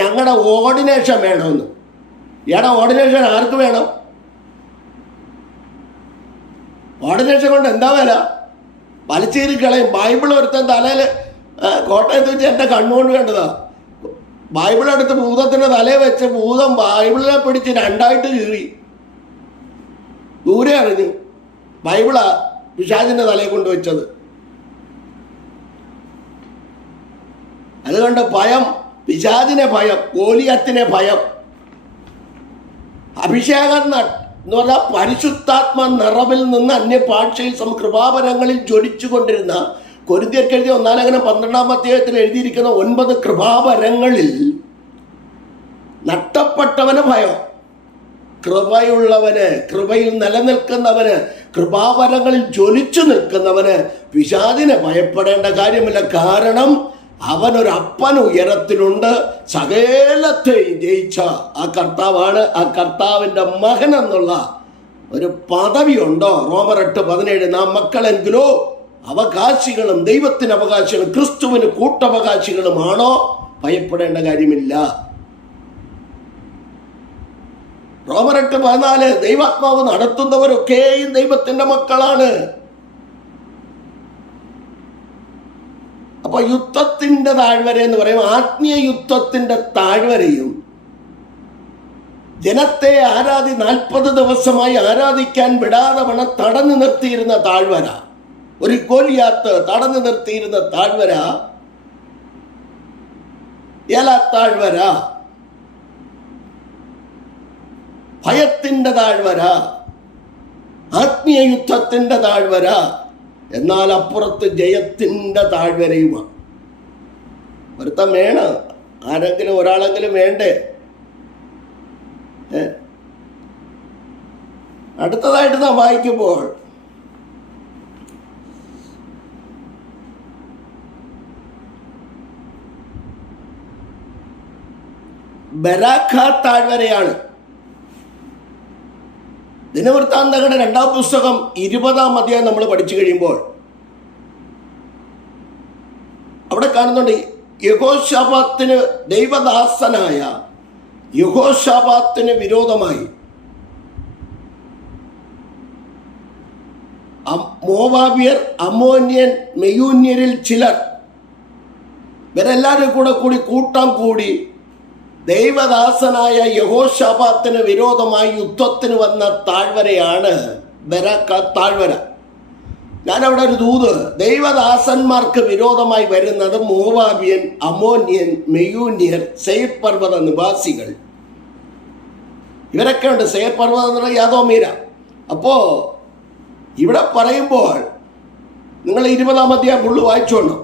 ഞങ്ങളുടെ ഓർഡിനേഷൻ വേണമെന്ന്. ഇയാടെ ഓർഡിനേഷൻ ആർക്ക് വേണം? ഓർഡിനേഷൻ കൊണ്ട് എന്താ വില? വലിച്ചേരി കളയും. ബൈബിൾ ഒരുത്തൻ തലയിൽ കോട്ടയത്ത് വെച്ച് എൻ്റെ കണ്ണുകൊണ്ട് കണ്ടതാ. ബൈബിൾ എടുത്ത് ഭൂതത്തിൻ്റെ തലയിൽ വെച്ച് ഭൂതം ബൈബിളിനെ പിടിച്ച് 2ആയിട്ട് കീറി ദൂരെ അറിഞ്ഞു. ബൈബിളാ പിശാചിൻ്റെ തലയെ കൊണ്ട് വെച്ചത്. അതുകൊണ്ട് ഭയം, പിശാചിനെ ഭയം, ഗോലിയത്തിനെ ഭയം. അഭിഷേകം എന്ന് പറഞ്ഞാൽ പരിശുദ്ധാത്മ നിറവിൽ നിന്ന് അന്യഭാഷയിൽ കൃപാവരങ്ങളിൽ ജ്വലിച്ചു കൊണ്ടിരുന്ന, കൊരിന്ത്യർക്ക് എഴുതിയ 1-ാം ലേഖനം 12-ാം അധ്യായത്തിൽ എഴുതിയിരിക്കുന്ന 9 കൃപാവരങ്ങളിൽ നഷ്ടപ്പെട്ടവന് ഭയം, കൃപയുള്ളവന്, കൃപയിൽ നിലനിൽക്കുന്നവന്, കൃപാവരങ്ങളിൽ ജ്വലിച്ചു നിൽക്കുന്നവന് പിശാചിനെ ഭയപ്പെടേണ്ട കാര്യമില്ല. കാരണം അവനൊരു അപ്പൻ ഉയരത്തിലുണ്ട്. സകലത്തെയും ജയിച്ച ആ കർത്താവാണ്. ആ കർത്താവിൻ്റെ മകൻ എന്നുള്ള ഒരു പദവിയുണ്ടോ? റോമർ 8:17, നാം മക്കളെങ്കിലോ അവകാശികളും ദൈവത്തിന് അവകാശികളും ക്രിസ്തുവിന് കൂട്ടവകാശികളുമാണോ? ഭയപ്പെടേണ്ട കാര്യമില്ല. റോമർ 8:14, ദൈവാത്മാവ് നടത്തുന്നവരൊക്കെയും ദൈവത്തിൻ്റെ മക്കളാണ്. അപ്പൊ യുദ്ധത്തിൻ്റെ താഴ്വര എന്ന് പറയും, ആത്മീയ യുദ്ധത്തിൻ്റെ താഴ്വരയും ജനത്തെ 40 ദിവസമായി ആരാധിക്കാൻ വിടാതെ വണ്ണം തടഞ്ഞു നിർത്തിയിരുന്ന താഴ്വര, ഒരു ഗോലിയാത്ത് തടഞ്ഞു നിർത്തിയിരുന്ന താഴ്വര ഏലാ താഴ്വര, ഭയത്തിൻ്റെ താഴ്വര, ആത്മീയ യുദ്ധത്തിൻ്റെ താഴ്വര. എന്നാൽ അപ്പുറത്ത് ജയത്തിൻ്റെ താഴ്വരയുമാണ്. ഒരുത്തം വേണം, ആരെങ്കിലും ഒരാളെങ്കിലും വേണ്ടേ? അടുത്തതായിട്ട് നാം വായിക്കുമ്പോൾ ബരാഖ താഴ്വരയാണ്. ദിനവൃത്താന്തങ്ങളുടെ 2-ാം പുസ്തകം 20-ാം അധ്യായം നമ്മൾ പഠിച്ചു കഴിയുമ്പോൾ അവിടെ കാണുന്നുണ്ട്, യഹോശാഫാത്തിന് ദൈവദാസനായ യഹോശാഫാത്തിന് വിരോധമായി മോവാബ്യർ, അമ്മോന്യൻ, മെയൂന്യരിൽ ചിലർ ഇവരെല്ലാവരും കൂടി കൂട്ടം കൂടി ദൈവദാസനായ യഹോശാഫാത്തിന് വിരോധമായി യുദ്ധത്തിന് വന്ന താഴ്വരയാണ് ബെരാക്ക താഴ്വര. ഞാനവിടെ ഒരു ദൂത്, ദൈവദാസന്മാർക്ക് വിരോധമായി വരുന്നത് മോവാബ്യൻ, അമ്മോന്യൻ, മെയൂന്യർ, സെയ്ർ പർവ്വത നിവാസികൾ, ഇവരൊക്കെ ഉണ്ട്. സെയ്ർ പർവ്വതം എന്ന് പറഞ്ഞാൽ യാദോമീര. അപ്പോൾ ഇവിടെ പറയുമ്പോൾ നിങ്ങൾ 20-ാം അധ്യായം ഫുള്ള് വായിച്ചോണം.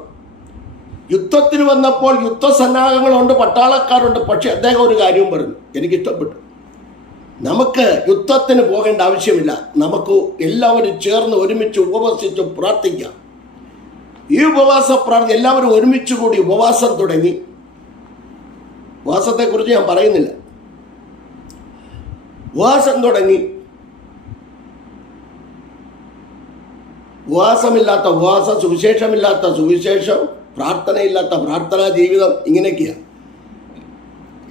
യുദ്ധത്തിന് വന്നപ്പോൾ യുദ്ധസന്നാഹങ്ങളുണ്ട്, പട്ടാളക്കാരുണ്ട്. പക്ഷെ അദ്ദേഹം ഒരു കാര്യവും പറഞ്ഞു, എനിക്കിഷ്ടപ്പെട്ടു. നമുക്ക് യുദ്ധത്തിന് പോകേണ്ട ആവശ്യമില്ല, നമുക്ക് എല്ലാവരും ചേർന്ന് ഒരുമിച്ച് ഉപവസിച്ച് പ്രാർത്ഥിക്കാം. ഈ ഉപവാസ പ്രാർത്ഥന എല്ലാവരും ഒരുമിച്ച് കൂടി ഉപവാസം തുടങ്ങി. ഉപവാസത്തെക്കുറിച്ച് ഞാൻ പറയുന്നില്ല. ഉപവാസം തുടങ്ങി. ഉപവാസമില്ലാത്ത ഉപവാസം, സുവിശേഷമില്ലാത്ത സുവിശേഷം, പ്രാർത്ഥനയില്ലാത്ത പ്രാർത്ഥനാ ജീവിതം, ഇങ്ങനെയൊക്കെയാണ്.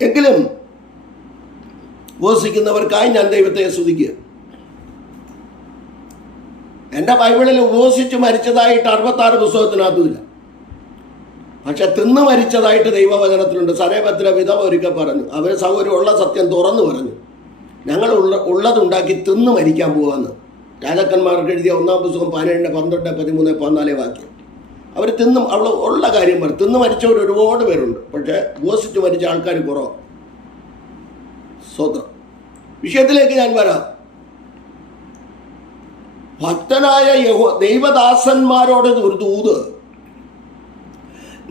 എങ്കിലും ഉപവസിക്കുന്നവർക്കായി ഞാൻ ദൈവത്തെ സ്തുതിക്കുക. എൻ്റെ ബൈബിളിൽ ഉപവസിച്ച് മരിച്ചതായിട്ട് 66 പുസ്തകത്തിനകത്തുമില്ല. പക്ഷെ തിന്ന് മരിച്ചതായിട്ട് ദൈവവചനത്തിലുണ്ട്. സരേപത്ര വിധവ ഒരിക്കൽ പറഞ്ഞു, അവർ സൗകര്യം ഉള്ള സത്യം തുറന്നു പറഞ്ഞു, ഞങ്ങൾ ഉള്ളതുണ്ടാക്കി തിന്ന് മരിക്കാൻ പോവാന്ന്. രാജാക്കന്മാർക്ക് എഴുതിയ 1-ാം പുസ്തകം 17, 12, 13, 14 വാക്യം. അവർ തിന്നും, അവൾ ഉള്ള കാര്യം പറഞ്ഞു. തിന്ന് മരിച്ചവർ ഒരുപാട് പേരുണ്ട്, പക്ഷേ ഉപവസിച്ച് മരിച്ച ആൾക്കാർ കുറവ്. സ്വതം വിഷയത്തിലേക്ക് ഞാൻ വരാം. ഭക്തനായ ദൈവദാസന്മാരോട് ഒരു ദൂത്,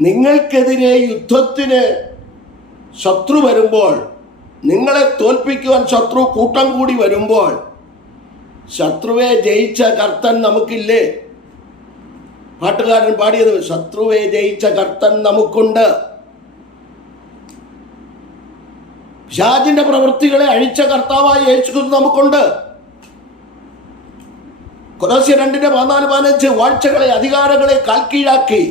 നിങ്ങൾക്കെതിരെ യുദ്ധത്തിന് ശത്രു വരുമ്പോൾ, നിങ്ങളെ തോൽപ്പിക്കുവാൻ ശത്രു കൂട്ടം കൂടി വരുമ്പോൾ, ശത്രുവെ ജയിച്ച കർത്തൻ നമുക്കില്ലേ? പാട്ടുകാരൻ പാടിയത്, ശത്രുവെ ജയിച്ച കർത്തൻ നമുക്കുണ്ട്. പിശാചിന്റെ പ്രവൃത്തികളെ അഴിച്ച കർത്താവായ യേശുക്രിസ്തു നമുക്കുണ്ട്. കൊലോസ്യർ 2:14-15 വാഴ്ചകളെ അധികാരങ്ങളെ കാൽക്കീഴാക്കി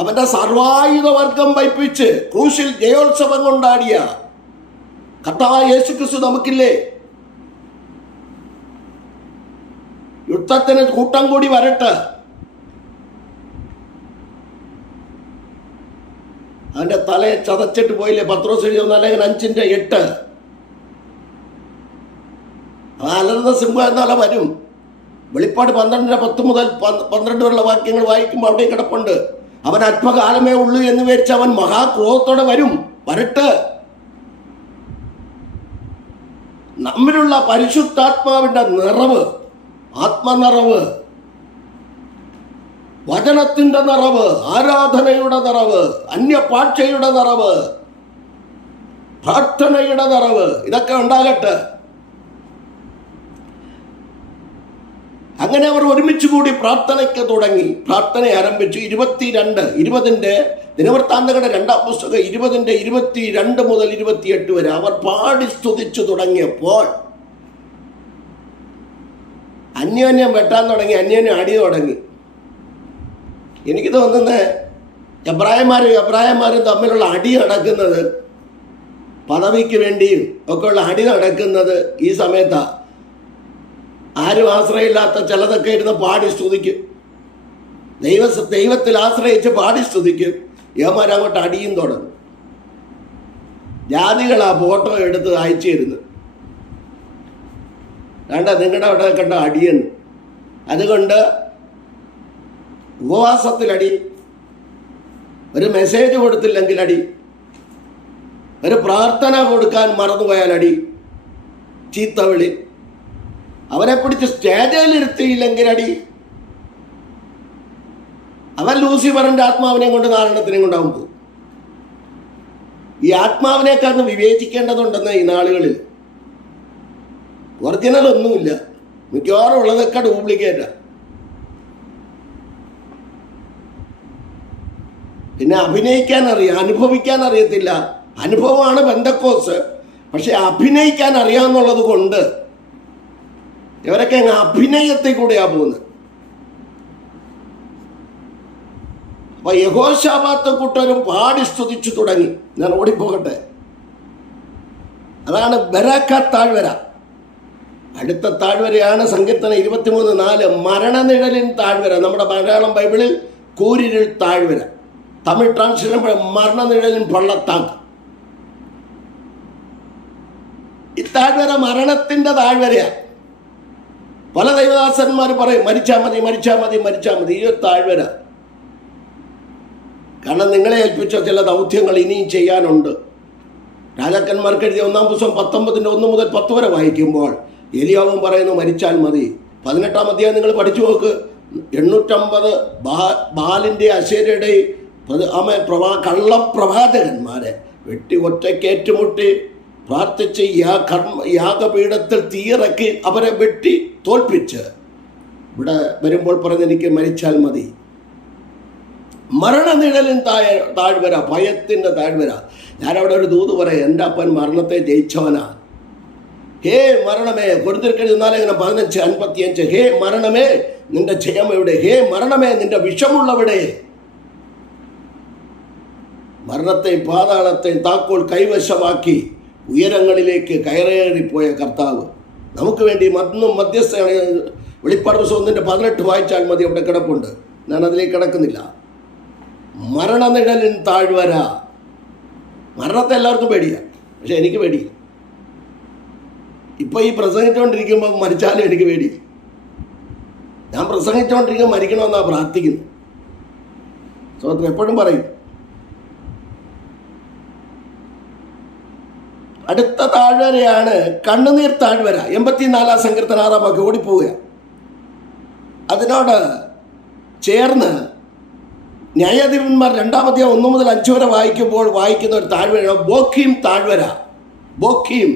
അവന്റെ സർവായുധ വർഗം വയ്പ്പിച്ച് ക്രൂശിൽ ജയോത്സവം കൊണ്ടാടിയ കർത്താവായ യേശുക്രിസ്തു നമുക്കില്ലേ? യുദ്ധത്തിന് കൂട്ടം കൂടി വരട്ടെ. അവന്റെ തലയെ ചതച്ചിട്ട് പോയില്ലേ? പത്രോസ് എഴുതിയ 5:8. അലർന്ന സിംഹം എന്നാല വരും. വെളിപ്പാട് 12:10 മുതൽ 12 വരെയുള്ള വാക്യങ്ങൾ വായിക്കുമ്പോൾ അവിടെ കിടപ്പുണ്ട്. അവൻ അല്പകാലമേ ഉള്ളൂ എന്ന് വിചാരിച്ച് അവൻ മഹാക്രോധത്തോടെ വരും. വരട്ടെ. നമ്മിലുള്ള പരിശുദ്ധാത്മാവിന്റെ നിറവ്, ആത്മനിറവ്, വചനത്തിന്റെ നിറവ്, ആരാധനയുടെ നിറവ്, അന്യഭാഷയുടെ നിറവ്, പ്രാർത്ഥനയുടെ നിറവ്, ഇതൊക്കെ ഉണ്ടാകട്ടെ. അങ്ങനെ അവർ ഒരുമിച്ച് കൂടി പ്രാർത്ഥനയ്ക്ക് തുടങ്ങി. പ്രാർത്ഥന ആരംഭിച്ചു. 20-ന്റെ ദിനവൃത്താന്തങ്ങളുടെ 2-ാം പുസ്തകം 20-ന്റെ 22 മുതൽ 28 വരെ അവർ പാടി സ്തുതിച്ചു തുടങ്ങിയപ്പോൾ അന്യോന്യം വെട്ടാൻ തുടങ്ങി, അന്യോന്യം അടി തുടങ്ങി. എനിക്ക് തോന്നുന്നത് എബ്രായന്മാരും തമ്മിലുള്ള അടി നടക്കുന്നത്, പദവിക്ക് വേണ്ടിയും ഒക്കെയുള്ള അടി നടക്കുന്നത് ഈ സമയത്താണ്. ആരും ആശ്രയമില്ലാത്ത ചിലതൊക്കെ ഇരുന്ന് പാടി സ്തുതിക്കും. ദൈവത്തിൽ ആശ്രയിച്ച് പാടി സ്തുതിക്കും. യവന്മാരങ്ങോട്ട് അടിയും തുടങ്ങും. ജാതികളാ ഫോട്ടോ എടുത്ത് അയച്ചിരുന്നു. വേണ്ട, നിങ്ങളുടെ അവിടെ കണ്ട അടിയെന്ന്. അതുകൊണ്ട് ഉപവാസത്തിലടി, ഒരു മെസ്സേജ് കൊടുത്തില്ലെങ്കിൽ അടി, ഒരു പ്രാർത്ഥന കൊടുക്കാൻ മറന്നുപോയാൽ അടി, ചീത്തവിളി, അവനെ പിടിച്ച് സ്റ്റേജിലിരുത്തിയില്ലെങ്കിൽ അടി. അവൻ ലൂസിഫറിന്റെ ആത്മാവിനെ കൊണ്ട് നാരണത്തിനെ കൊണ്ടാവും പോകും. ഈ ആത്മാവിനേക്കാൾ വിവേചിക്കേണ്ടതുണ്ടെന്ന് ഈ നാളുകളിൽ. ഒറിജിനൽ ഒന്നുമില്ല, മിക്കവാറും ഉള്ളതൊക്കെ ഡ്യൂപ്ലിക്കേറ്റാ. പിന്നെ അഭിനയിക്കാൻ അറിയാം, അനുഭവിക്കാൻ അറിയത്തില്ല. അനുഭവമാണ് പെന്തക്കോസ്, പക്ഷെ അഭിനയിക്കാൻ അറിയാമെന്നുള്ളത് കൊണ്ട് ഇവരൊക്കെ അങ്ങ് അഭിനയത്തിൽ കൂടെയാ പോകുന്നത്. അപ്പൊ യഹോശാഫാത്ത് കൂട്ടരും പാടി സ്തുതിച്ചു തുടങ്ങി. ഞാൻ ഓടിപ്പോകട്ടെ. അതാണ് ബെരാക്ക താഴ്വര. അടുത്ത താഴ്വരയാണ് സങ്കീർത്തനം 23:4 മരണനിഴലിൻ താഴ്വര. നമ്മുടെ മലയാളം ബൈബിളിൽ കൂരിരുൾ താഴ്വര, തമിഴ് ട്രാൻസ്ലേഷൻ മരണനിഴലിൻ പള്ളത്താക്ക്. ഈ താഴ്വര മരണത്തിൻ്റെ താഴ്വരയാണ്. പല ദൈവദാസന്മാർ പറയും മരിച്ചാൽ മതി മരിച്ചാൽ മതി മരിച്ചാൽ മതി. ഈ ഒരു താഴ്വര. കാരണം നിങ്ങളെ ഏൽപ്പിച്ച ചില ദൗത്യങ്ങൾ ഇനിയും ചെയ്യാനുണ്ട്. രാജാക്കന്മാർക്ക് എഴുതിയ 1-ാം പുസ്തകം 19:1 മുതൽ 10 വരെ വായിക്കുമ്പോൾ ഏലിയാവും പറയുന്നു മരിച്ചാൽ മതി. 18-ാം അധ്യായം നിങ്ങൾ പഠിച്ചു നോക്ക്. 850 ബാലിൻ്റെ അശേരയുടെ കള്ളപ്രവാചകന്മാരെ വെട്ടി ഒറ്റക്കേറ്റുമുട്ടി പ്രാർത്ഥിച്ച് യാഗപീഠത്തിൽ തീയിറക്കി അവരെ വെട്ടി തോൽപ്പിച്ച് ഇവിടെ വരുമ്പോൾ പറഞ്ഞെനിക്ക് മരിച്ചാൽ മതി. മരണനിഴലിൻ താഴ്വര, ഭയത്തിൻ്റെ താഴ്വര. ഞാനവിടെ ഒരു ദൂത് പറയാം, എൻ്റെ അപ്പൻ മരണത്തെ ജയിച്ചവനാ. ഹേ മരണമേ, കൊരിന്ത്യർക്കെഴുതിയ 4:15-55 ഹേ മരണമേ നിന്റെ ജയം എവിടെ? ഹേ മരണമേ നിന്റെ വിഷമുള്ളവിടെ? മരണത്തെയും പാതാളത്തെയും താക്കോൽ കൈവശമാക്കി ഉയരങ്ങളിലേക്ക് കയറേറിപ്പോയ കർത്താവ് നമുക്ക് വേണ്ടി മന്നും മധ്യസ്ഥയാണ്. വെളിപ്പാട് പുസ്തകം 1:18 വായിച്ചാൽ മതി, അവിടെ കിടപ്പുണ്ട്. ഞാൻ അതിലേക്ക് കിടക്കുന്നില്ല. മരണനിഴലിൻ താഴ്വര. മരണത്തെ എല്ലാവർക്കും പേടിയാണ്, പക്ഷെ എനിക്ക് പേടിയില്ല. ഇപ്പം ഈ പ്രസംഗിച്ചുകൊണ്ടിരിക്കുമ്പോൾ മരിച്ചാലും എനിക്ക് പേടി. ഞാൻ പ്രസംഗിച്ചുകൊണ്ടിരിക്കുമ്പോൾ മരിക്കണമെന്നാണ് പ്രാർത്ഥിക്കുന്നത്. സ്വതന്ത്രം എപ്പോഴും പറയും. അടുത്ത താഴ്വരയാണ് കണ്ണുനീർ താഴ്വര. 84-ാം സങ്കീർത്തനം 6-ാം വാക്യം ഓടിപ്പോവുക. അതിനോട് ചേർന്ന് ന്യായാധിപന്മാർ 2-ാം അധ്യായം 1 മുതൽ 5 വരെ വായിക്കുമ്പോൾ വായിക്കുന്ന ഒരു താഴ്വരയാണ് ബോഖീം താഴ്വര. ബോഖീം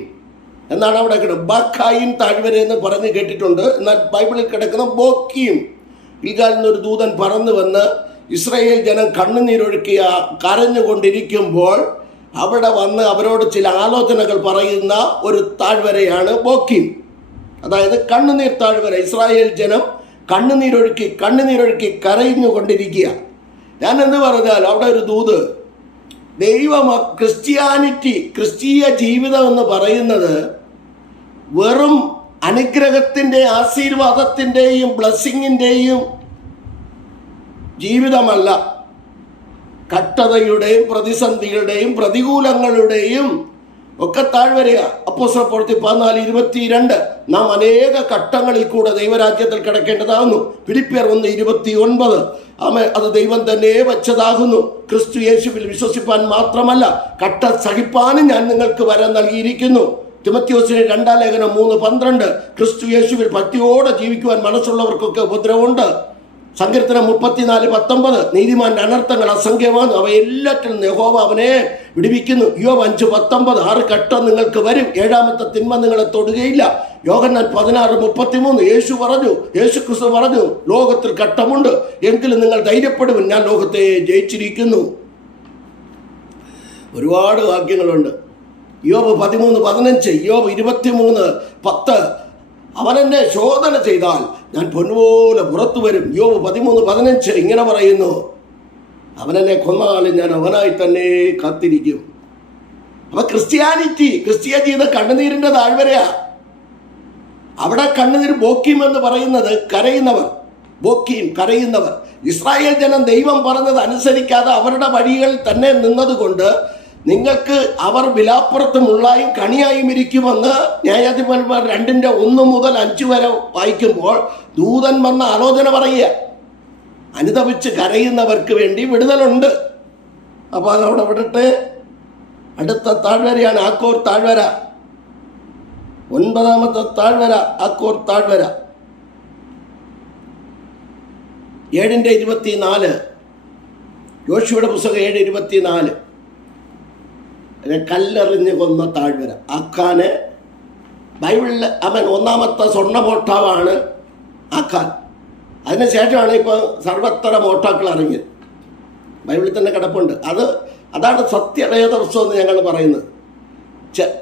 എന്നാണ് അവിടെ കിടക്കുന്നത്. ബഖായിം താഴ്വര എന്ന് പറഞ്ഞ് കേട്ടിട്ടുണ്ട്. എന്നാൽ ബൈബിളിൽ കിടക്കുന്ന ബോഖീം. ഗിൽഗാലിൽ നിന്നൊരു ദൂതൻ പറന്നു വന്ന് ഇസ്രായേൽ ജനം കണ്ണുനീരൊഴുക്കി കരഞ്ഞുകൊണ്ടിരിക്കുമ്പോൾ അവിടെ വന്ന് അവരോട് ചില ആലോചനകൾ പറയുന്ന ഒരു താഴ്വരയാണ് ബോഖീം. അതായത് കണ്ണുനീർ താഴ്വര. ഇസ്രായേൽ ജനം കണ്ണുനീരൊഴുക്കി കരഞ്ഞുകൊണ്ടിരിക്കുക. ഞാൻ എന്ത് പറഞ്ഞാൽ അവിടെ ഒരു ദൂത്, ക്രിസ്തീയ ജീവിതം എന്ന് പറയുന്നത് വെറും അനുഗ്രഹത്തിൻ്റെ ആശീർവാദത്തിൻ്റെയും ബ്ലെസ്സിങ്ങിൻ്റെയും ജീവിതമല്ല. കഷ്ടതയുടെയും പ്രതിസന്ധികളുടെയും പ്രതികൂലങ്ങളുടെയും ഒക്കെ താഴ്വരയാ. അപ്പോസ്തലപ്രവൃത്തി 14:22 നാം അനേക ഘട്ടങ്ങളിൽ കൂടെ ദൈവരാജ്യത്തിൽ കിടക്കേണ്ടതാകുന്നു. ഫിലിപ്പിയർ 1:29 അത് ദൈവം തന്നെ വച്ചതാകുന്നു. ക്രിസ്തു യേശുവിൽ വിശ്വസിപ്പാൻ മാത്രമല്ല കട്ട സഹിപ്പാനും ഞാൻ നിങ്ങൾക്ക് വരം നൽകിയിരിക്കുന്നു. തിമോഥെയോസിന് 2-ാം ലേഖനം 3:12 ക്രിസ്തു യേശുവിൽ ഭക്തിയോടെ ജീവിക്കുവാൻ മനസ്സുള്ളവർക്കൊക്കെ ഉപദ്രവമുണ്ട്. സങ്കീർത്തനം 34:19 നീതിമാന്റെ അനർത്ഥങ്ങൾ അസംഖ്യമാണ്, അവ എല്ലാറ്റിലും യഹോവ അവനെ വിടുവിക്കുന്നു. യോബ് 5:19 6 ഘട്ടം നിങ്ങൾക്ക് വരും, 7-ാമത്തെ തിന്മ നിങ്ങളെ തൊടുകയില്ല. യോഹന്നാൻ 16:33 യേശു ക്രിസ്തു പറഞ്ഞു ലോകത്തിൽ ഘട്ടമുണ്ട്, എങ്കിലും നിങ്ങൾ ധൈര്യപ്പെടുവിൻ, ഞാൻ ലോകത്തെ ജയിച്ചിരിക്കുന്നു. ഒരുപാട് വാക്യങ്ങളുണ്ട്. യോബ് 13:15 യോബ് 23:10 അവനെന്നെ ശോധന ചെയ്താൽ ഞാൻ പൊന്നുപോലെ പുറത്തു വരും. യോബ് 13:15 ഇങ്ങനെ പറയുന്നു, അവനെന്നെ കൊന്നാലും ഞാൻ അവനായി തന്നെ കാത്തിരിക്കും. അപ്പൊ ക്രിസ്തീയ ജീവിതം കണ്ണുനീരിന്റെ താഴ്വരയാ. അവിടെ കണ്ണുനീർ ബോക്കീം എന്ന് പറയുന്നത് കരയുന്നവർ. കരയുന്നവർ. ഇസ്രായേൽ ജനം ദൈവം പറഞ്ഞത് അനുസരിക്കാതെ അവരുടെ വഴികളിൽ തന്നെ നിന്നതുകൊണ്ട് നിങ്ങൾക്ക് അവർ വിലാപ്പുറത്ത് മുള്ളായും കണിയായും ഇരിക്കുമെന്ന് ന്യായാധിപന്മാർ 2:1 മുതൽ 5 വരെ വായിക്കുമ്പോൾ ദൂതൻ വന്ന ആലോചന പറയുക. അനുതപിച്ച് കരയുന്നവർക്ക് വേണ്ടി വിടുതലുണ്ട്. അപ്പോൾ അതവിടെ വിടട്ടെ. അടുത്ത താഴ്വരയാണ് ആക്കോർ താഴ്വര. 9-ാമത്തെ താഴ്വര ആക്കോർ താഴ്വര. 7:24 യോശുവയുടെ പുസ്തകം 7:24 കല്ലെറിഞ്ഞ് കൊന്ന താഴ്വര. ആഖാന് ബൈബിളിൽ അവൻ 1-ാമത്തെ സ്വർണ്ണ മോഷ്ടാവാണ് ആഖാൻ. അതിനുശേഷമാണ് ഇപ്പോൾ സർവത്ര മോഷ്ടാക്കൾ ഇറങ്ങിയത്. ബൈബിളിൽ തന്നെ കിടപ്പുണ്ട്. അതാണ് സത്യവേദപുസ്തകം എന്ന് ഞങ്ങൾ പറയുന്നത്.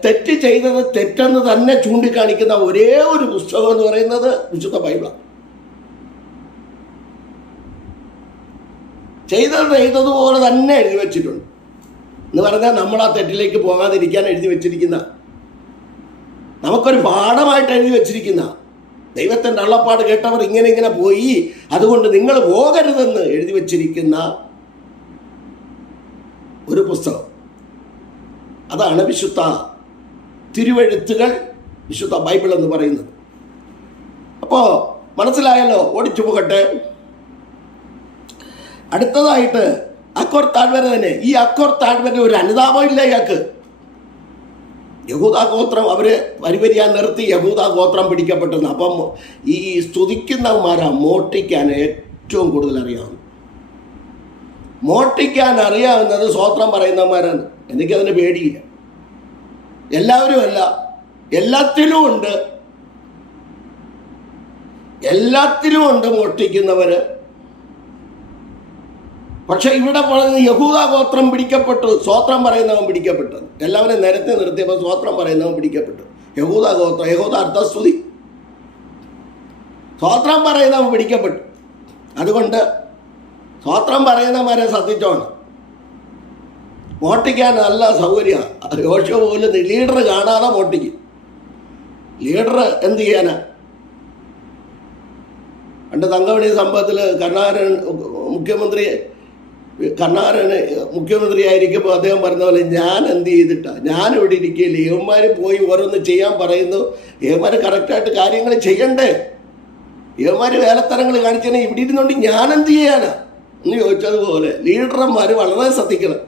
തെറ്റ് ചെയ്തത് തെറ്റെന്ന് തന്നെ ചൂണ്ടിക്കാണിക്കുന്ന ഒരേ ഒരു പുസ്തകം എന്ന് പറയുന്നത് വിശുദ്ധ ബൈബിളാണ്. ചെയ്തതുപോലെ തന്നെ എഴുതി വച്ചിട്ടുണ്ട് എന്ന് പറഞ്ഞാൽ നമ്മൾ ആ തെറ്റിലേക്ക് പോകാതിരിക്കാൻ എഴുതി വെച്ചിരിക്കുന്ന നമുക്കൊരു പാഠമായിട്ട് എഴുതി വെച്ചിരിക്കുന്ന, ദൈവത്തിൻ്റെ അള്ളപ്പാട് കേട്ടവർ ഇങ്ങനെ പോയി, അതുകൊണ്ട് നിങ്ങൾ പോകരുതെന്ന് എഴുതി വച്ചിരിക്കുന്ന ഒരു പുസ്തകം. അതാണ് വിശുദ്ധ തിരുവെഴുത്തുകൾ, വിശുദ്ധ ബൈബിൾ എന്ന് പറയുന്നത്. അപ്പോൾ മനസ്സിലായല്ലോ, ഓടിച്ചു പോകട്ടെ. അടുത്തതായിട്ട് അക്കോർ താഴ്വര തന്നെ. ഈ അക്കോർ താഴ്വര ഒരു അനുതാപം ഇല്ല ഇയാൾക്ക്. യഹൂദാ ഗോത്രം അവര് വരിവരിയാൻ നിർത്തി യഹൂദാ ഗോത്രം പിടിക്കപ്പെട്ടെന്ന്. അപ്പം ഈ സ്തുതിക്കുന്നവന്മാരാ മോട്ടിക്കാൻ ഏറ്റവും കൂടുതൽ അറിയാവുന്നത്. മോട്ടിക്കാൻ അറിയാവുന്നത് സ്വോത്രം പറയുന്നവന്മാരാണ്. എനിക്കതിന് പേടിയില്ല. എല്ലാവരും അല്ല, എല്ലാത്തിലും ഉണ്ട് മോഷ്ടിക്കുന്നവര്. പക്ഷെ ഇവിടെ പറയുന്നത് യഹൂദാ ഗോത്രം പിടിക്കപ്പെട്ടു, സ്വോത്രം പറയുന്നവൻ പിടിക്കപ്പെട്ടു. എല്ലാവരും നിരത്തി നിർത്തിയപ്പോൾ സ്വോത്രം പറയുന്നവൻ പിടിക്കപ്പെട്ടു. യഹൂദാ ഗോത്രം, യഹൂദ അർത്ഥസ്തുതി, സ്വോത്രം പറയുന്നവൻ പിടിക്കപ്പെട്ടു. അതുകൊണ്ട് സ്വോത്രം പറയുന്നവരെ ശ്രദ്ധിച്ചോണം. മോട്ടിക്കാൻ നല്ല സൗകര്യമാണ്. യോശുവ പോലും ലീഡർ കാണാതെ മോട്ടിക്കും. ലീഡർ എന്ത് ചെയ്യാനാ? പണ്ട് തങ്കമണി സംഭവത്തിൽ കർണാരന് മുഖ്യമന്ത്രിയായിരിക്കുമ്പോൾ അദ്ദേഹം പറഞ്ഞ പോലെ, ഞാൻ എന്ത് ചെയ്തിട്ടാണ്, ഞാനിവിടെ ഇരിക്കില്ല, യവന്മാർ പോയി ഓരോന്ന് ചെയ്യാൻ പറയുന്നു, യവന്മാർ കറക്റ്റായിട്ട് കാര്യങ്ങൾ ചെയ്യണ്ടേ, യവന്മാർ വേലത്തരങ്ങൾ കാണിച്ചാൽ ഇവിടെ ഇരുന്നുകൊണ്ട് ഞാൻ എന്ത് ചെയ്യാനാ എന്ന് ചോദിച്ചതുപോലെ ലീഡർമാർ വളരെ ശ്രദ്ധിക്കണം.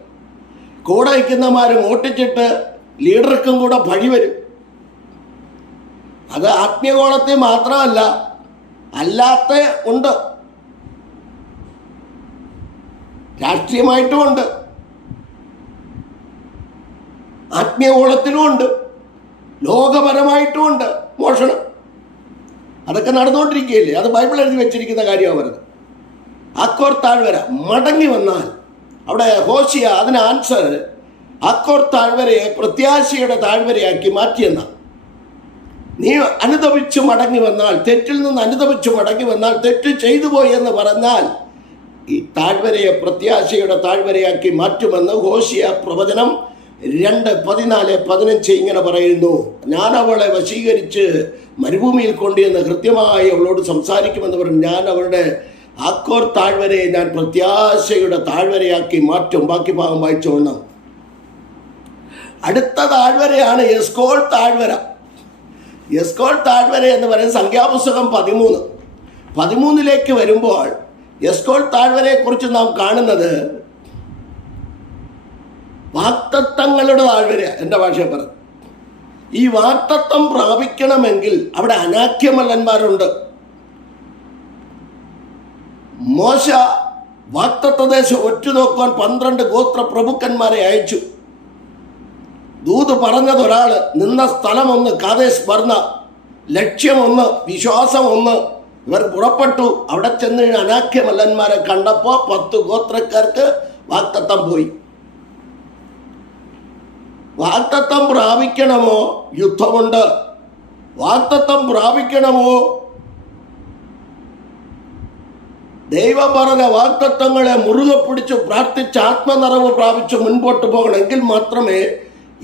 കൂടെ വയ്ക്കുന്നമാർ മോട്ടിച്ചിട്ട് ലീഡർക്കും കൂടെ പഴി വരും. അത് ആത്മീയകോണത്തിൽ മാത്രമല്ല, അല്ലാത്ത ഉണ്ട്, രാഷ്ട്രീയമായിട്ടും ഉണ്ട്, ആത്മീയകോണത്തിലും ഉണ്ട്, ലോകപരമായിട്ടും ഉണ്ട് മോഷണം. അതൊക്കെ നടന്നുകൊണ്ടിരിക്കുകയല്ലേ. അത് ബൈബിൾ എഴുതി വെച്ചിരിക്കുന്ന കാര്യമാണ് പറയുന്നത്. അക്കോർ താഴ്വര മടങ്ങി വന്നാൽ, അവിടെ ഹോശിയ അതിന് ആൻസർ അക്കോർ താഴ്വരയെ പ്രത്യാശയുടെ താഴ്വരയാക്കി മാറ്റിയെന്ന. നീ അനുതപിച്ചു മടങ്ങി വന്നാൽ, തെറ്റിൽ നിന്ന് അനുതപിച്ചു മടങ്ങി വന്നാൽ, തെറ്റ് ചെയ്തു പോയി എന്ന് പറഞ്ഞാൽ ഈ താഴ്വരയെ പ്രത്യാശയുടെ താഴ്വരയാക്കി മാറ്റുമെന്ന് ഹോശിയ പ്രവചനം 2:14-15 ഇങ്ങനെ പറയുന്നു. ഞാൻ അവളെ വശീകരിച്ച് മരുഭൂമിയിൽ കൊണ്ടുവന്ന് കൃത്യമായി അവളോട് സംസാരിക്കുമെന്ന് പറഞ്ഞു. ഞാൻ അവളുടെ അക്കോർ താഴ്വരയെ ഞാൻ പ്രത്യാശയുടെ താഴ്വരയാക്കി മാറ്റും. ബാക്കി ഭാഗം വായിച്ചോണം. അടുത്ത താഴ്വരയാണ് എസ്കോൾ താഴ്വര. എസ്കോൾ താഴ്വര എന്ന് പറയുന്നത് സംഖ്യാപുസ്തകം 13 വരുമ്പോൾ എസ്കോൾ താഴ്വരയെക്കുറിച്ച് നാം കാണുന്നത് വാക്തത്വങ്ങളുടെ താഴ്വര. എൻ്റെ ഭാഷയെ പറഞ്ഞു, ഈ വാക്തത്വം പ്രാപിക്കണമെങ്കിൽ അവിടെ അനാഖ്യമല്ലന്മാരുണ്ട്. മോശ വാക്തത്വദേശം ഒറ്റുനോക്കുവാൻ 12 ഗോത്ര പ്രഭുക്കന്മാരെ അയച്ചു. ദൂത് പറഞ്ഞത് ഒരാൾ, നിന്ന സ്ഥലം ഒന്ന്, കാദേശ് ബർന്ന, ലക്ഷ്യം ഒന്ന്, വിശ്വാസം ഒന്ന്. ഇവർ പുറപ്പെട്ടു. അവിടെ ചെന്ന് അനാഖ്യമല്ലന്മാരെ കണ്ടപ്പോൾ 10 ഗോത്രക്കാർക്ക് വാക്തത്വം പോയി. വാക്തത്വം പ്രാപിക്കണമോ? യുദ്ധമുണ്ട്. വാക്തത്വം പ്രാപിക്കണമോ? ദൈവം പറഞ്ഞ വാക്തത്വങ്ങളെ മുറുകെ പിടിച്ച് പ്രാർത്ഥിച്ച് ആത്മനിറവ് പ്രാപിച്ച് മുൻപോട്ട് പോകണമെങ്കിൽ മാത്രമേ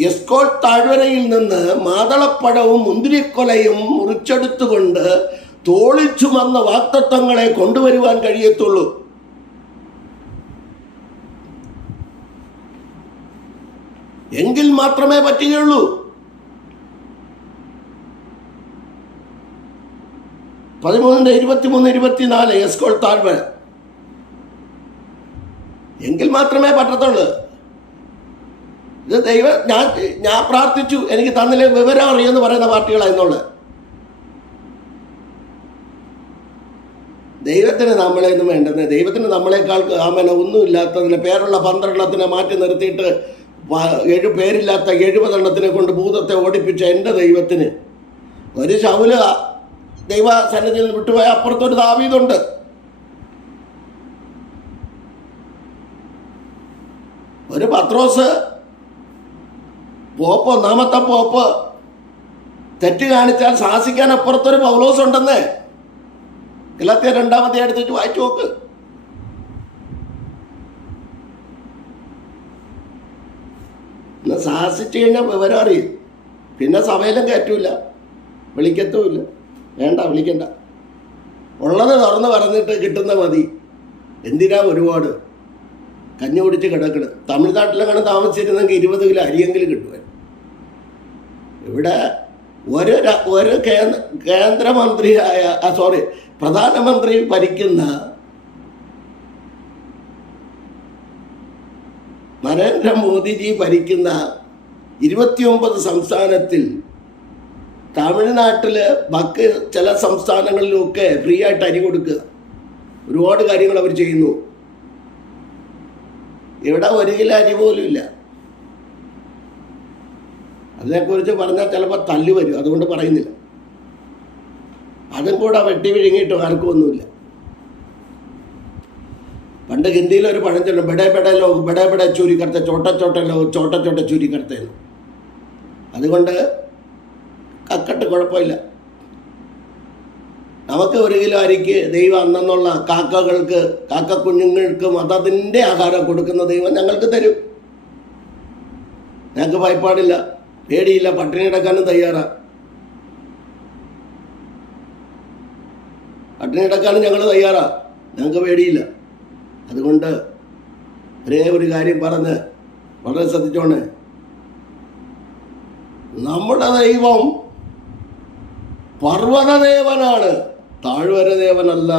എസ്കോൾ താഴ്വരയിൽ നിന്ന് മാതളപ്പഴവും മുന്തിരിക്കൊലയും മുറിച്ചെടുത്തുകൊണ്ട് തോളിച്ചു വന്ന വാക്തത്വങ്ങളെ കൊണ്ടുവരുവാൻ കഴിയത്തുള്ളൂ. എങ്കിൽ മാത്രമേ പറ്റുകയുള്ളൂ. 13-23-24 എസ്കോൾ താഴ്വര. എങ്കിൽ മാത്രമേ പറ്റത്തുള്ളൂ. ഇത് ഞാൻ പ്രാർത്ഥിച്ചു, എനിക്ക് തന്നില്ലേ വിവരം അറിയുമെന്ന് പറയുന്ന പാർട്ടികളായിരുന്നുള്ളത്. ദൈവത്തിന് നമ്മളെയൊന്നും വേണ്ടെന്ന്. ദൈവത്തിന് നമ്മളെക്കാൾ ഒന്നുമില്ലാത്തതിന് പേരുള്ള 12 മാറ്റി നിർത്തിയിട്ട് 7 പേരില്ലാത്ത 70 കൊണ്ട് ഭൂതത്തെ ഓടിപ്പിച്ച എൻ്റെ ദൈവത്തിന് ഒരു ശൗല് ദൈവ സന്നിധിയിൽ നിന്ന് വിട്ടുപോയ അപ്പുറത്തൊരു ദാവീദുണ്ട്. ഒരു പത്രോസ് പോപ്പ്, ഒന്നാമത്തെ പോപ്പ് തെറ്റ് കാണിച്ചാൽ ശാസിക്കാൻ അപ്പുറത്തൊരു പൗലോസ് ഉണ്ടെന്നേ. ഗലാത്യർ 2 എടുത്തിട്ട് വായിച്ചു നോക്ക്. ശാസിച്ചു കഴിഞ്ഞാൽ വിവരം അറിയും. പിന്നെ സഭയിലും കയറ്റൂല, വിളിക്കത്തുമില്ല. വേണ്ട, വിളിക്കണ്ട. ഉള്ളത് തുറന്ന് പറഞ്ഞിട്ട് കിട്ടുന്ന മതി. എന്തിനാ ഒരുപാട് കഞ്ഞി കുടിച്ച് കിടക്കണം? തമിഴ്നാട്ടിലെങ്ങനെ താമസിച്ചിരുന്നെങ്കിൽ 20 കിലോ അരിയെങ്കിലും കിട്ടുവാൻ. ഇവിടെ ഒരു കേന്ദ്രമന്ത്രിയായ പ്രധാനമന്ത്രി ഭരിക്കുന്ന നരേന്ദ്രമോദിജി ഭരിക്കുന്ന 29 സംസ്ഥാനത്തിൽ തമിഴ്നാട്ടിൽ ബാക്കി ചില സംസ്ഥാനങ്ങളിലുമൊക്കെ ഫ്രീ ആയിട്ട് അരി കൊടുക്കുക. ഒരുപാട് കാര്യങ്ങൾ അവർ ചെയ്യുന്നു. ഇവിടെ 1 കിലോ അരി പോലും ഇല്ല. അതിനെക്കുറിച്ച് പറഞ്ഞാൽ ചിലപ്പോൾ തല്ലു വരും, അതുകൊണ്ട് പറയുന്നില്ല. അതും കൂടെ വെട്ടി വിഴുങ്ങിയിട്ടും ആർക്കും ഒന്നുമില്ല. പണ്ട് ഹിന്ദിയിലൊരു പഴഞ്ചൊല്ല്, ബഡേ ബഡേ ലോഗ് ബഡേ ബഡേ ചൂരി കർത്ത ചോട്ട ചോട്ട ലോഗ് ചോട്ട ചോട്ട ചൂരി കർത്തേന്ന്. അതുകൊണ്ട് കക്കട്ട് കുഴപ്പമില്ല. നമുക്ക് 1 കിലോ അരിക്ക് ദൈവം അന്നെന്നുള്ള കാക്ക കുഞ്ഞുങ്ങൾക്കും അതതിൻ്റെ ആഹാരം കൊടുക്കുന്ന ദൈവം ഞങ്ങൾക്ക് തരും. ഞങ്ങൾക്ക് ഭയപ്പാടില്ല, പേടിയില്ല, പട്ടിണി കിടക്കാനും തയ്യാറാ. പട്ടിണി കിടക്കാനും ഞങ്ങൾ തയ്യാറാ, ഞങ്ങൾക്ക് പേടിയില്ല. അതുകൊണ്ട് ഒരേ ഒരു കാര്യം പറഞ്ഞ് വളരെ ശ്രദ്ധിച്ചോണേ, നമ്മുടെ ദൈവം പർവ്വതദേവനാണ്, താഴ്വര ദേവനല്ല.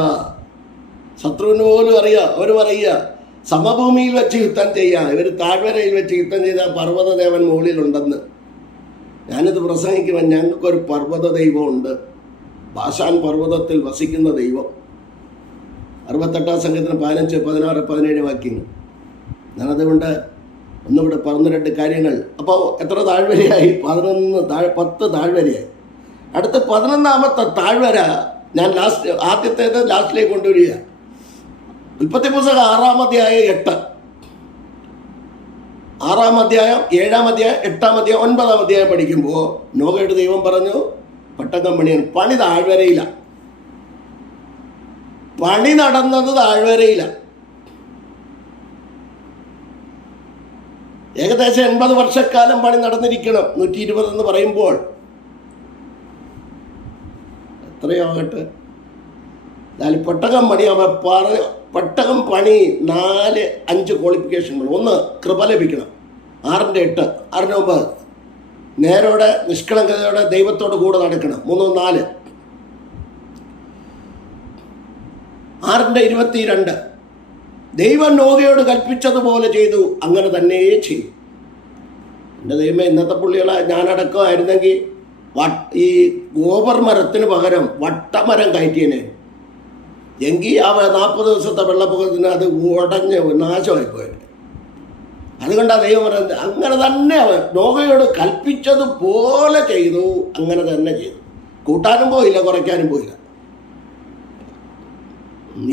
ശത്രുവിന് പോലും അറിയാം. അവർ പറയുക സമഭൂമിയിൽ വെച്ച് യുദ്ധം ചെയ്യാം, ഇവർ താഴ്വരയിൽ വെച്ച് യുദ്ധം ചെയ്താൽ പർവ്വതദേവൻ മുകളിലുണ്ടെന്ന്. ഞാനിത് പ്രസംഗിക്കുമ്പോൾ ഞങ്ങൾക്കൊരു പർവ്വത ദൈവമുണ്ട്, ബാഷാൻ പർവ്വതത്തിൽ വസിക്കുന്ന ദൈവം. 68 സംഘത്തിന് 15, 16, 17 വാക്യങ്ങൾ. ഞാനതുകൊണ്ട് ഒന്നുകൂടെ 12 കാര്യങ്ങൾ. അപ്പോൾ എത്ര താഴ്വരയായി? 10 താഴ്വരയായി. അടുത്ത 11ാമത്തെ താഴ്വര ഞാൻ ആദ്യത്തേത് ലാസ്റ്റിലേക്ക് കൊണ്ടുവരിക. ഉൽപ്പത്തി പുസ്തകം 6-ാം അധ്യായം 8, 6-ാം അധ്യായം, 7-ാം അധ്യായം, 8-ാം അധ്യായം, 9-ാം അധ്യായം പഠിക്കുമ്പോൾ നോഹയുടെ ദൈവം പറഞ്ഞു പെട്ടകം പണിയാണ്. പണി താഴ്വരയിലാണ്. പണി നടന്നത് താഴ്വരയിലാണ്. ഏകദേശം 80 വർഷക്കാലം പണി നടന്നിരിക്കണം. 120 എന്ന് പറയുമ്പോൾ എത്രയോ ആകട്ടെ. പെട്ടകം പണി പെട്ടകം പണി 4-5 ക്വാളിഫിക്കേഷനുകൾ. 1, കൃപ ലഭിക്കണം. 6-8, 6-9 നേരോടെ നിഷ്കളങ്കതയോടെ ദൈവത്തോട് കൂടെ നടക്കണം. 3-4. 6-22 ദൈവം നോഹയോട് കൽപ്പിച്ചതുപോലെ ചെയ്തു, അങ്ങനെ തന്നെ ചെയ്തു. എൻ്റെ ദൈവമേ, ഇന്നത്തെ പുള്ളികളെ ഞാനടക്കമായിരുന്നെങ്കിൽ ഈ ഗോപർ മരത്തിന് പകരം വട്ടമരം കയറ്റിയനെ. എങ്കിൽ ആ 40 ദിവസത്തെ വെള്ളപ്പൊക്കത്തിന് അത് ഉടഞ്ഞ് നാശമായിപ്പോയത്. അതുകൊണ്ടാണ് ദൈവം പറയുന്നത് അങ്ങനെ തന്നെ അവൻ നോഹയോട് കൽപ്പിച്ചതുപോലെ ചെയ്തു, അങ്ങനെ തന്നെ ചെയ്തു. കൂട്ടാനും പോയില്ല, കുറയ്ക്കാനും പോയില്ല.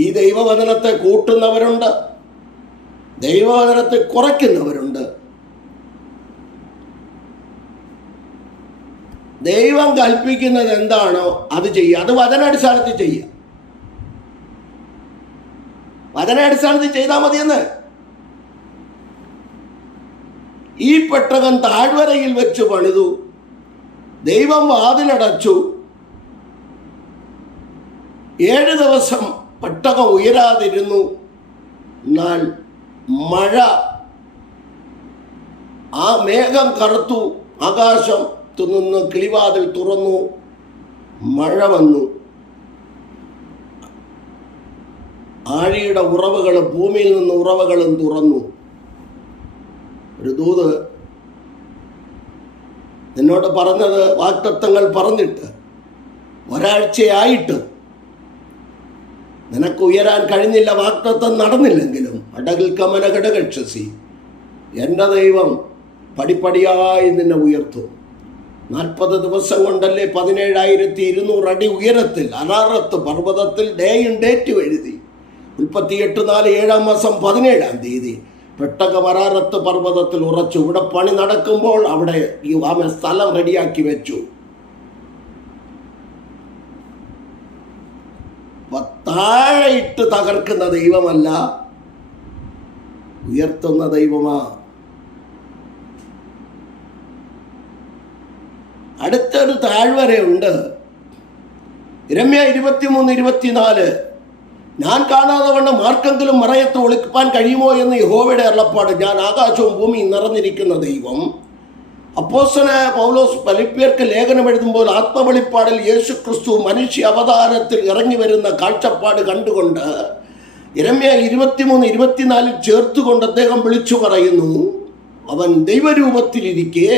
ഈ ദൈവവചനത്തെ കൂട്ടുന്നവരുണ്ട്, ദൈവവചനത്തെ കുറയ്ക്കുന്നവരുണ്ട്. ദൈവം കൽപ്പിക്കുന്നത് എന്താണോ അത് ചെയ്യുക. അത് വചനാടിസ്ഥാനത്തിൽ ചെയ്യുക. വചനാടിസ്ഥാനത്തിൽ ചെയ്താൽ മതിയെന്ന്. ഈ പെട്ടകം താഴ്വരയിൽ വെച്ച് പണിതു, ദൈവം വാതിലടച്ചു. 7 ദിവസം പെട്ടകം ഉയരാതിരുന്നു. എന്നാൽ മഴ, ആ മേഘം കറുത്തു, ആകാശം നിന്ന് കിളിവാതിൽ തുറന്നു, മഴ വന്നു. ആഴിയുടെ ഉറവുകളും ഭൂമിയിൽ നിന്ന് ഉറവുകളും തുറന്നു. ഒരു ദൂത് എന്നോട് പറഞ്ഞത്, വാഗ്ദത്തങ്ങൾ പറഞ്ഞിട്ട് ഒരാഴ്ചയായിട്ട് നിനക്ക് ഉയരാൻ കഴിഞ്ഞില്ല, വാഗ്ദത്തം നടന്നില്ലെങ്കിലും അടകിൽ കമന ഘടകക്ഷസി, എൻ്റെ ദൈവം പടിപ്പടിയായി നിന്നെ ഉയർത്തും. 40 ദിവസം കൊണ്ടല്ലേ 17,200 അടി ഉയരത്തിൽ അനാറത്ത് പർവ്വതത്തിൽ ഡേയും ഡേറ്റും എഴുതി. 38-4 7-ാം മാസം 17-ാം തീയതി പെട്ടകം അറാറത്ത് പർവ്വതത്തിൽ ഉറച്ചു. ഇവിടെ പണി നടക്കുമ്പോൾ അവിടെ ഈ സ്ഥലം റെഡിയാക്കി വെച്ചു. താഴെ ഇട്ട് തകർക്കുന്ന ദൈവമല്ല, ഉയർത്തുന്ന ദൈവമാ. അടുത്തൊരു താഴ്വരയുണ്ട്. യിരെമ്യാ 23:24, ഞാൻ കാണാതെ വണ്ണം ആർക്കെങ്കിലും മറയത്ത് ഒളിപ്പാൻ കഴിയുമോ എന്ന് യഹോവയുടെ അരുളപ്പാട്. ഞാൻ ആകാശവും ഭൂമിയും നിറഞ്ഞിരിക്കുന്ന ദൈവം. അപ്പോസ്തലനായ പൗലോസ് ഫിലിപ്പിയർക്ക് ലേഖനം എഴുതുമ്പോൾ ആത്മവെളിപ്പാടിൽ യേശു ക്രിസ്തു മനുഷ്യ അവതാരത്തിൽ ഇറങ്ങി വരുന്ന കാഴ്ചപ്പാട് കണ്ടുകൊണ്ട് യിരെമ്യാ 23:24 ചേർത്തുകൊണ്ട് അദ്ദേഹം വിളിച്ചു പറയുന്നു, അവൻ ദൈവരൂപത്തിലിരിക്കെ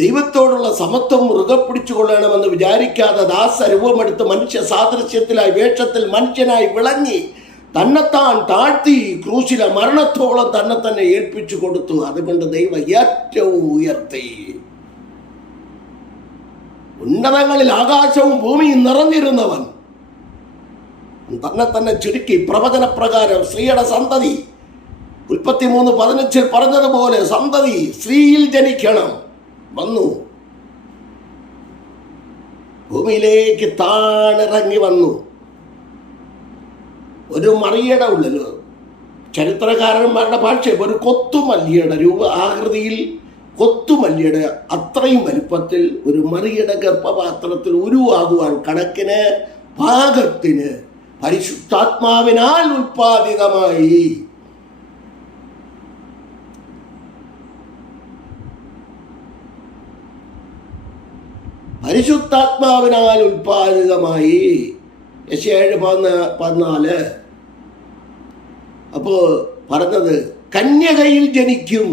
ദൈവത്തോടുള്ള സമത്വം മുറുകെ പിടിച്ചുകൊള്ളണമെന്ന് വിചാരിക്കാതെ ദാസരൂപമെടുത്ത് മനുഷ്യ സാദൃശ്യത്തിലായി വേഷത്തിൽ മനുഷ്യനായി വിളങ്ങി തന്നെത്താൻ താഴ്ത്തി ക്രൂശിലെ മരണത്തോളം തന്നെ ഏൽപ്പിച്ചു കൊടുത്തു. അതുകൊണ്ട് ദൈവം ഏറ്റവും ഉയർത്തി. ഉന്നതങ്ങളിൽ ആകാശവും ഭൂമിയും നിറഞ്ഞിരുന്നവൻ തന്നെ ചുരുക്കി പ്രവചനപ്രകാരം സ്ത്രീയുടെ സന്തതി, ഉൽപ്പത്തി 3:15 പറഞ്ഞതുപോലെ സന്തതി സ്ത്രീയിൽ ജനിക്കണം വന്നു. ഭൂമിയിലേക്ക് താണിറങ്ങി വന്നു. ഒരു മറിയയുടെ ഉള്ളിൽ ചരിത്രകാരന്മാരുടെ ഭാഷ ഒരു കൊത്തുമല്ലിയുടെ ആകൃതിയിൽ, കൊത്തുമല്ലിയുടെ അത്രയും വലിപ്പത്തിൽ ഒരു മറിയയുടെ ഗർഭപാത്രത്തിൽ ഉരുവാകുവാൻ കണക്കിന് പാകത്തിന് പരിശുദ്ധാത്മാവിനാൽ ഉൽപ്പാദിതമായി. പരിശുദ്ധാത്മാവിനാൽ ഉൽപ്പാദിതമായി. യെശയ്യാ 7:14. അപ്പോൾ പറഞ്ഞത് കന്യകയിൽ ജനിക്കും.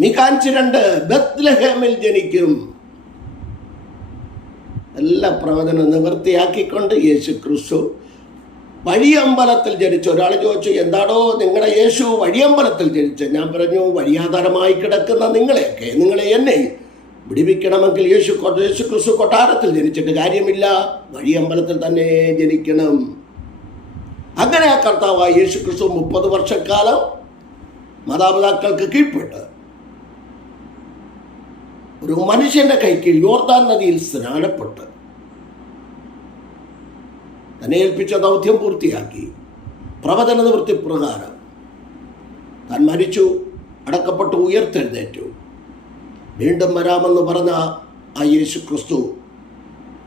മീഖാ 2 ബത്ലഹേമിൽ ജനിക്കും. എല്ലാ പ്രവചനം നിവൃത്തിയാക്കിക്കൊണ്ട് യേശു ക്രിസ്തു വഴിയമ്പലത്തിൽ ജനിച്ചു. ഒരാൾ ചോദിച്ചു, എന്താണോ നിങ്ങളുടെ യേശു വഴിയമ്പലത്തിൽ ജനിച്ചത്? ഞാൻ പറഞ്ഞു, വഴിയാധാരമായി കിടക്കുന്ന നിങ്ങളെ എന്നെ വിടിവിക്കണമെങ്കിൽ യേശു ക്രിസ്തു കൊട്ടാരത്തിൽ ജനിച്ചിട്ട് കാര്യമില്ല, വഴിയമ്പലത്തിൽ തന്നെ ജനിക്കണം. അങ്ങനെ ആ കർത്താവായ യേശു ക്രിസ്തു 30 വർഷക്കാലം മാതാപിതാക്കൾക്ക് കീഴ്പ്പെട്ട് ഒരു മനുഷ്യന്റെ കൈക്കീഴിൽ യോർദാൻ നദിയിൽ സ്നാനപ്പെട്ട് തന്നെ ഏൽപ്പിച്ച ദൗത്യം പൂർത്തിയാക്കി. പ്രവചന നിവൃത്തി പ്രകാരം താൻ മരിച്ചു, അടക്കപ്പെട്ടു, ഉയർത്തെഴുന്നേറ്റു, വീണ്ടും വരാമെന്ന് പറഞ്ഞ ആ യേശു ക്രിസ്തു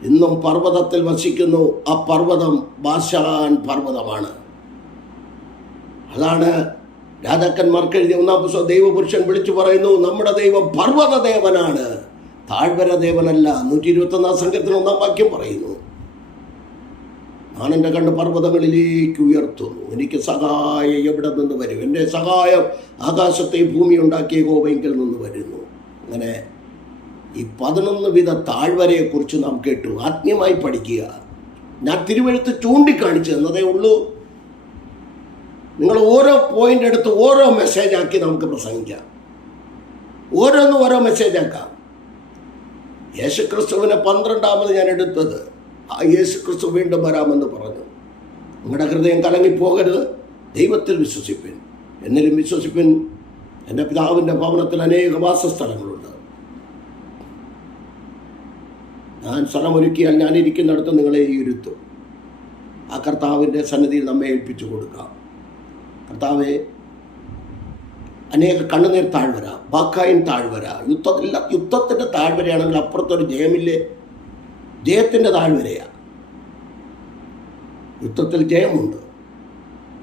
ഇന്നും പർവ്വതത്തിൽ വസിക്കുന്നു. ആ പർവ്വതം ബാശാൻ പർവ്വതമാണ്. അതാണ് രാജാക്കന്മാർക്ക് എഴുതിയ 1-ാം പുസ്തകം ദൈവപുരുഷൻ വിളിച്ചു പറയുന്നു, നമ്മുടെ ദൈവം പർവ്വത ദേവനാണ്, താഴ്വര ദേവനല്ല. 121-ാം സങ്കീർത്തനം 1-ാം വാക്യം പറയുന്നു, ഞാൻ എൻ്റെ കണ്ണ് പർവ്വതങ്ങളിലേക്ക് ഉയർത്തുന്നു, എനിക്ക് സഹായം എവിടെ നിന്ന് വരും? എൻ്റെ സഹായം ആകാശത്തെ ഭൂമി ഉണ്ടാക്കിയ യഹോവയിൽ നിന്ന് വരുന്നു. അങ്ങനെ ഈ 11 വിധ താഴ്വരയെക്കുറിച്ച് നാം കേട്ടു. ആത്മീയമായി പഠിക്കുക. ഞാൻ തിരുവെഴുത്ത് ചൂണ്ടിക്കാണിച്ചു എന്നതേ ഉള്ളൂ. നിങ്ങൾ ഓരോ പോയിന്റ് എടുത്ത് ഓരോ മെസ്സേജ് ആക്കി നമുക്ക് പ്രസംഗിക്കാം. ഓരോന്നും ഓരോ മെസ്സേജ് ആക്കാം. യേശുക്രിസ്തുവിനെ 12ാമത് ഞാൻ എടുത്തത്, ആ യേശുക്രിസ്തു വീണ്ടും വരാമെന്ന് പറഞ്ഞു. നിങ്ങളുടെ ഹൃദയം കലങ്ങിപ്പോകരുത്, ദൈവത്തിൽ വിശ്വസിപ്പിൻ, എന്നിലും വിശ്വസിപ്പിൻ. എൻ്റെ പിതാവിൻ്റെ ഭവനത്തിൽ അനേക വാസസ്ഥലങ്ങളുണ്ട്. ഞാൻ സ്ഥലമൊരുക്കിയാൽ ഞാനിരിക്കുന്നിടത്ത് നിങ്ങളെ ഇരുത്തും. ആ കർത്താവിൻ്റെ സന്നിധിയിൽ നമ്മെ ഏൽപ്പിച്ചു കൊടുക്കാം. കർത്താവെ, അനേക കണ്ണുനീർ താഴ്വര, ബാക്കായിൻ താഴ്വര, യുദ്ധത്തിൻ്റെ താഴ്വരയാണെങ്കിൽ അപ്പുറത്തൊരു ജയമില്ലേ? ജയത്തിൻ്റെ താഴ്വരയാണ്. യുദ്ധത്തിൽ ജയമുണ്ട്,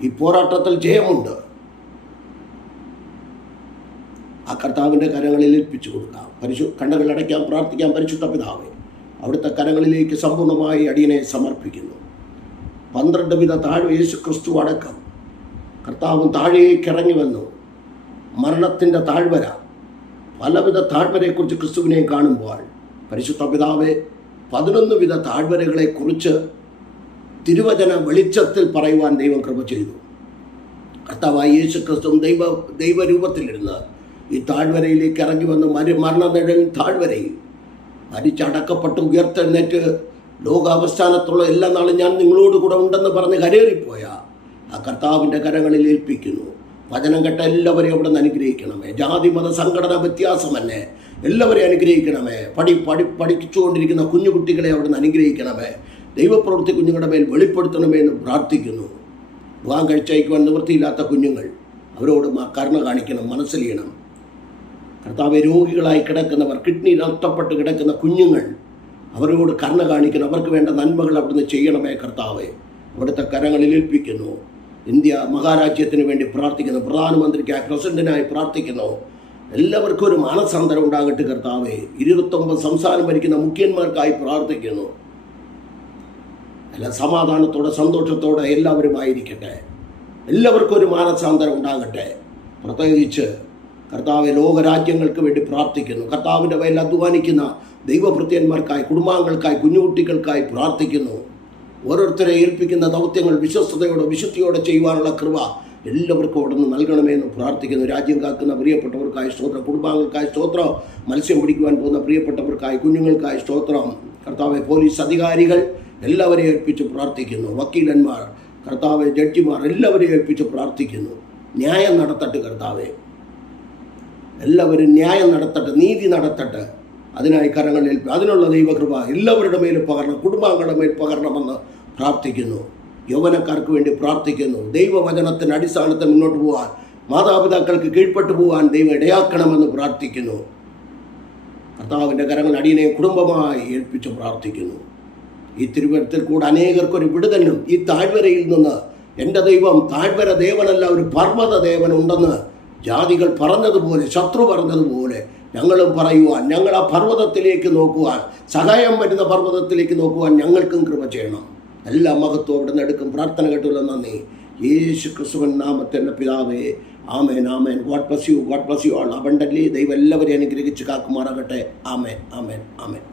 ഈ പോരാട്ടത്തിൽ ജയമുണ്ട്. ആ കർത്താവിൻ്റെ കരങ്ങളിൽ ഏൽപ്പിച്ചു കൊടുക്കാം. കണ്ണുകളടയ്ക്കാൻ പ്രാർത്ഥിക്കാൻ. പരിശുദ്ധ പിതാവേ, അവിടുത്തെ കരങ്ങളിലേക്ക് സമ്പൂർണ്ണമായി അടിയനെ സമർപ്പിക്കുന്നു. 12 വിധ താഴ്വര യേശു ക്രിസ്തു അടക്കം കർത്താവും താഴേക്ക് ഇറങ്ങി വന്നു. മരണത്തിൻ്റെ താഴ്വര, പലവിധ താഴ്വരയെക്കുറിച്ച് ക്രിസ്തുവിനെ കാണുമ്പോൾ പരിശുദ്ധ പിതാവേ, 11 വിധ താഴ്വരകളെക്കുറിച്ച് തിരുവചന വെളിച്ചത്തിൽ പറയുവാൻ ദൈവം കൃപ ചെയ്തു. കർത്താവായ യേശു ക്രിസ്തു ദൈവരൂപത്തിലിരുന്ന് ഈ താഴ്വരയിലേക്ക് ഇറങ്ങി വന്ന് മരണനിഴൽ താഴ്വരയിൽ മരിച്ചടക്കപ്പെട്ട് ഉയർത്തെഴുന്നേറ്റ് ലോകാവസ്ഥാനത്തുള്ള എല്ലാ നാളും ഞാൻ നിങ്ങളോട് കൂടെ ഉണ്ടെന്ന് പറഞ്ഞ് കരേറിപ്പോയ ആ കർത്താവിൻ്റെ കരങ്ങളിൽ ഏൽപ്പിക്കുന്നു. വചനം കേട്ട എല്ലാവരെയും അവിടെ നിന്ന് അനുഗ്രഹിക്കണമേ. ജാതി മത സംഘടന വ്യത്യാസമല്ലേ, എല്ലാവരെയും അനുഗ്രഹിക്കണമേ. പഠിച്ചുകൊണ്ടിരിക്കുന്ന കുഞ്ഞുകുട്ടികളെ അവിടെ നിന്ന് അനുഗ്രഹിക്കണമേ. ദൈവപ്രവൃത്തി കുഞ്ഞുങ്ങളുടെ മേൽ വെളിപ്പെടുത്തണമേ എന്ന് പ്രാർത്ഥിക്കുന്നു. വിവാഹം കഴിച്ചയക്കുവാൻ നിവൃത്തിയില്ലാത്ത കുഞ്ഞുങ്ങൾ, അവരോട് കരുണ കാണിക്കണം, മനസ്സിലിയണം. കർത്താവെ, രോഗികളായി കിടക്കുന്നവർ, കിഡ്നി നഷ്ടപ്പെട്ട് കിടക്കുന്ന കുഞ്ഞുങ്ങൾ, അവരോട് കരുണ കാണിക്കണം. അവർക്ക് വേണ്ട നന്മകൾ അവിടുന്ന് ചെയ്യണമേ കർത്താവെ. അവിടുത്തെ കരങ്ങളിൽ ഏൽപ്പിക്കുന്നു. ഇന്ത്യ മഹാരാജ്യത്തിന് വേണ്ടി പ്രാർത്ഥിക്കുന്നു. പ്രധാനമന്ത്രിക്കായി, പ്രസിഡന്റിനായി പ്രാർത്ഥിക്കുന്നു. എല്ലാവർക്കും ഒരു മാനസാന്തരം ഉണ്ടാകട്ടെ കർത്താവെ. 29 സംസ്ഥാനം ഭരിക്കുന്ന മുഖ്യന്മാർക്കായി പ്രാർത്ഥിക്കുന്നു. എല്ലാം സമാധാനത്തോടെ സന്തോഷത്തോടെ എല്ലാവരും ആയിരിക്കട്ടെ. എല്ലാവർക്കും ഒരു മാനസാന്തരം ഉണ്ടാകട്ടെ. പ്രത്യേകിച്ച് കർത്താവെ, ലോകരാജ്യങ്ങൾക്ക് വേണ്ടി പ്രാർത്ഥിക്കുന്നു. കർത്താവിൻ്റെ വയലിൽ അധ്വാനിക്കുന്ന ദൈവഭൃത്യന്മാർക്കായി, കുടുംബാംഗങ്ങൾക്കായി, കുഞ്ഞുകുട്ടികൾക്കായി പ്രാർത്ഥിക്കുന്നു. ഓരോരുത്തരെ ഏൽപ്പിക്കുന്ന ദൗത്യങ്ങൾ വിശ്വസ്തയോടെ വിശുദ്ധിയോടെ ചെയ്യുവാനുള്ള കൃപ എല്ലാവർക്കും അവിടെ നിന്ന് നൽകണമേ എന്ന് പ്രാർത്ഥിക്കുന്നു. രാജ്യം കാക്കുന്ന പ്രിയപ്പെട്ടവർക്കായി സ്തോത്രം, കുടുംബാംഗങ്ങൾക്കായി സ്തോത്രം, മത്സ്യം പിടിക്കുവാൻ പോകുന്ന പ്രിയപ്പെട്ടവർക്കായി, കുഞ്ഞുങ്ങൾക്കായി സ്തോത്രം. കർത്താവെ, പോലീസ് അധികാരികൾ എല്ലാവരെയും ഏൽപ്പിച്ച് പ്രാർത്ഥിക്കുന്നു. വക്കീലന്മാർ, കർത്താവെ, ജഡ്ജിമാർ എല്ലാവരെയും ഏൽപ്പിച്ച് പ്രാർത്ഥിക്കുന്നു. ന്യായം നടത്തട്ടെ കർത്താവെ. എല്ലാവരും ന്യായം നടത്തട്ടെ, നീതി നടത്തട്ടെ. അതിനായി കരങ്ങളിൽ അതിനുള്ള ദൈവകൃപ എല്ലാവരുടെ മേലും പകരണം, കുടുംബാംഗങ്ങളുടെ മേൽ പകരണമെന്ന് പ്രാർത്ഥിക്കുന്നു. യൗവനക്കാർക്ക് വേണ്ടി പ്രാർത്ഥിക്കുന്നു. ദൈവവചനത്തിൻ്റെ അടിസ്ഥാനത്തിൽ മുന്നോട്ട് പോകാൻ, മാതാപിതാക്കൾക്ക് കീഴ്പ്പെട്ടു പോകാൻ ദൈവം ഇടയാക്കണമെന്ന് പ്രാർത്ഥിക്കുന്നു. കർത്താവിൻ്റെ കരങ്ങൾ അടിയനെ കുടുംബമായി ഏൽപ്പിച്ച് പ്രാർത്ഥിക്കുന്നു. ഈ തിരുവനന്തപുരത്തിൽ കൂടെ അനേകർക്കൊരു വിടുതലും ഈ താഴ്വരയിൽ നിന്ന് എൻ്റെ ദൈവം താഴ്വര ദേവനല്ല, ഒരു പർവ്വത ദേവനുണ്ടെന്ന് ജാതികൾ പറഞ്ഞതുപോലെ, ശത്രു പറഞ്ഞതുപോലെ ഞങ്ങളും പറയുവാൻ, ഞങ്ങൾ ആ പർവ്വതത്തിലേക്ക് നോക്കുവാൻ, സഹായം വരുന്ന പർവ്വതത്തിലേക്ക് നോക്കുവാൻ ഞങ്ങൾക്കും കൃപ ചെയ്യണം. എല്ലാ മഹത്വം അവിടെ നിന്ന് എടുക്കും. പ്രാർത്ഥന കേട്ടുള്ള നന്ദി. യേശു ക്രിസ്തുവിൻ നാമത്തിൻ്റെ പിതാവേ, ആമേൻ, ആമേൻ. God bless you, God bless you all abundantly. ദൈവം എല്ലാവരെയും അനുഗ്രഹിച്ച് കാക്കുമാറാകട്ടെ. ആമേൻ, ആമേൻ, ആമേൻ.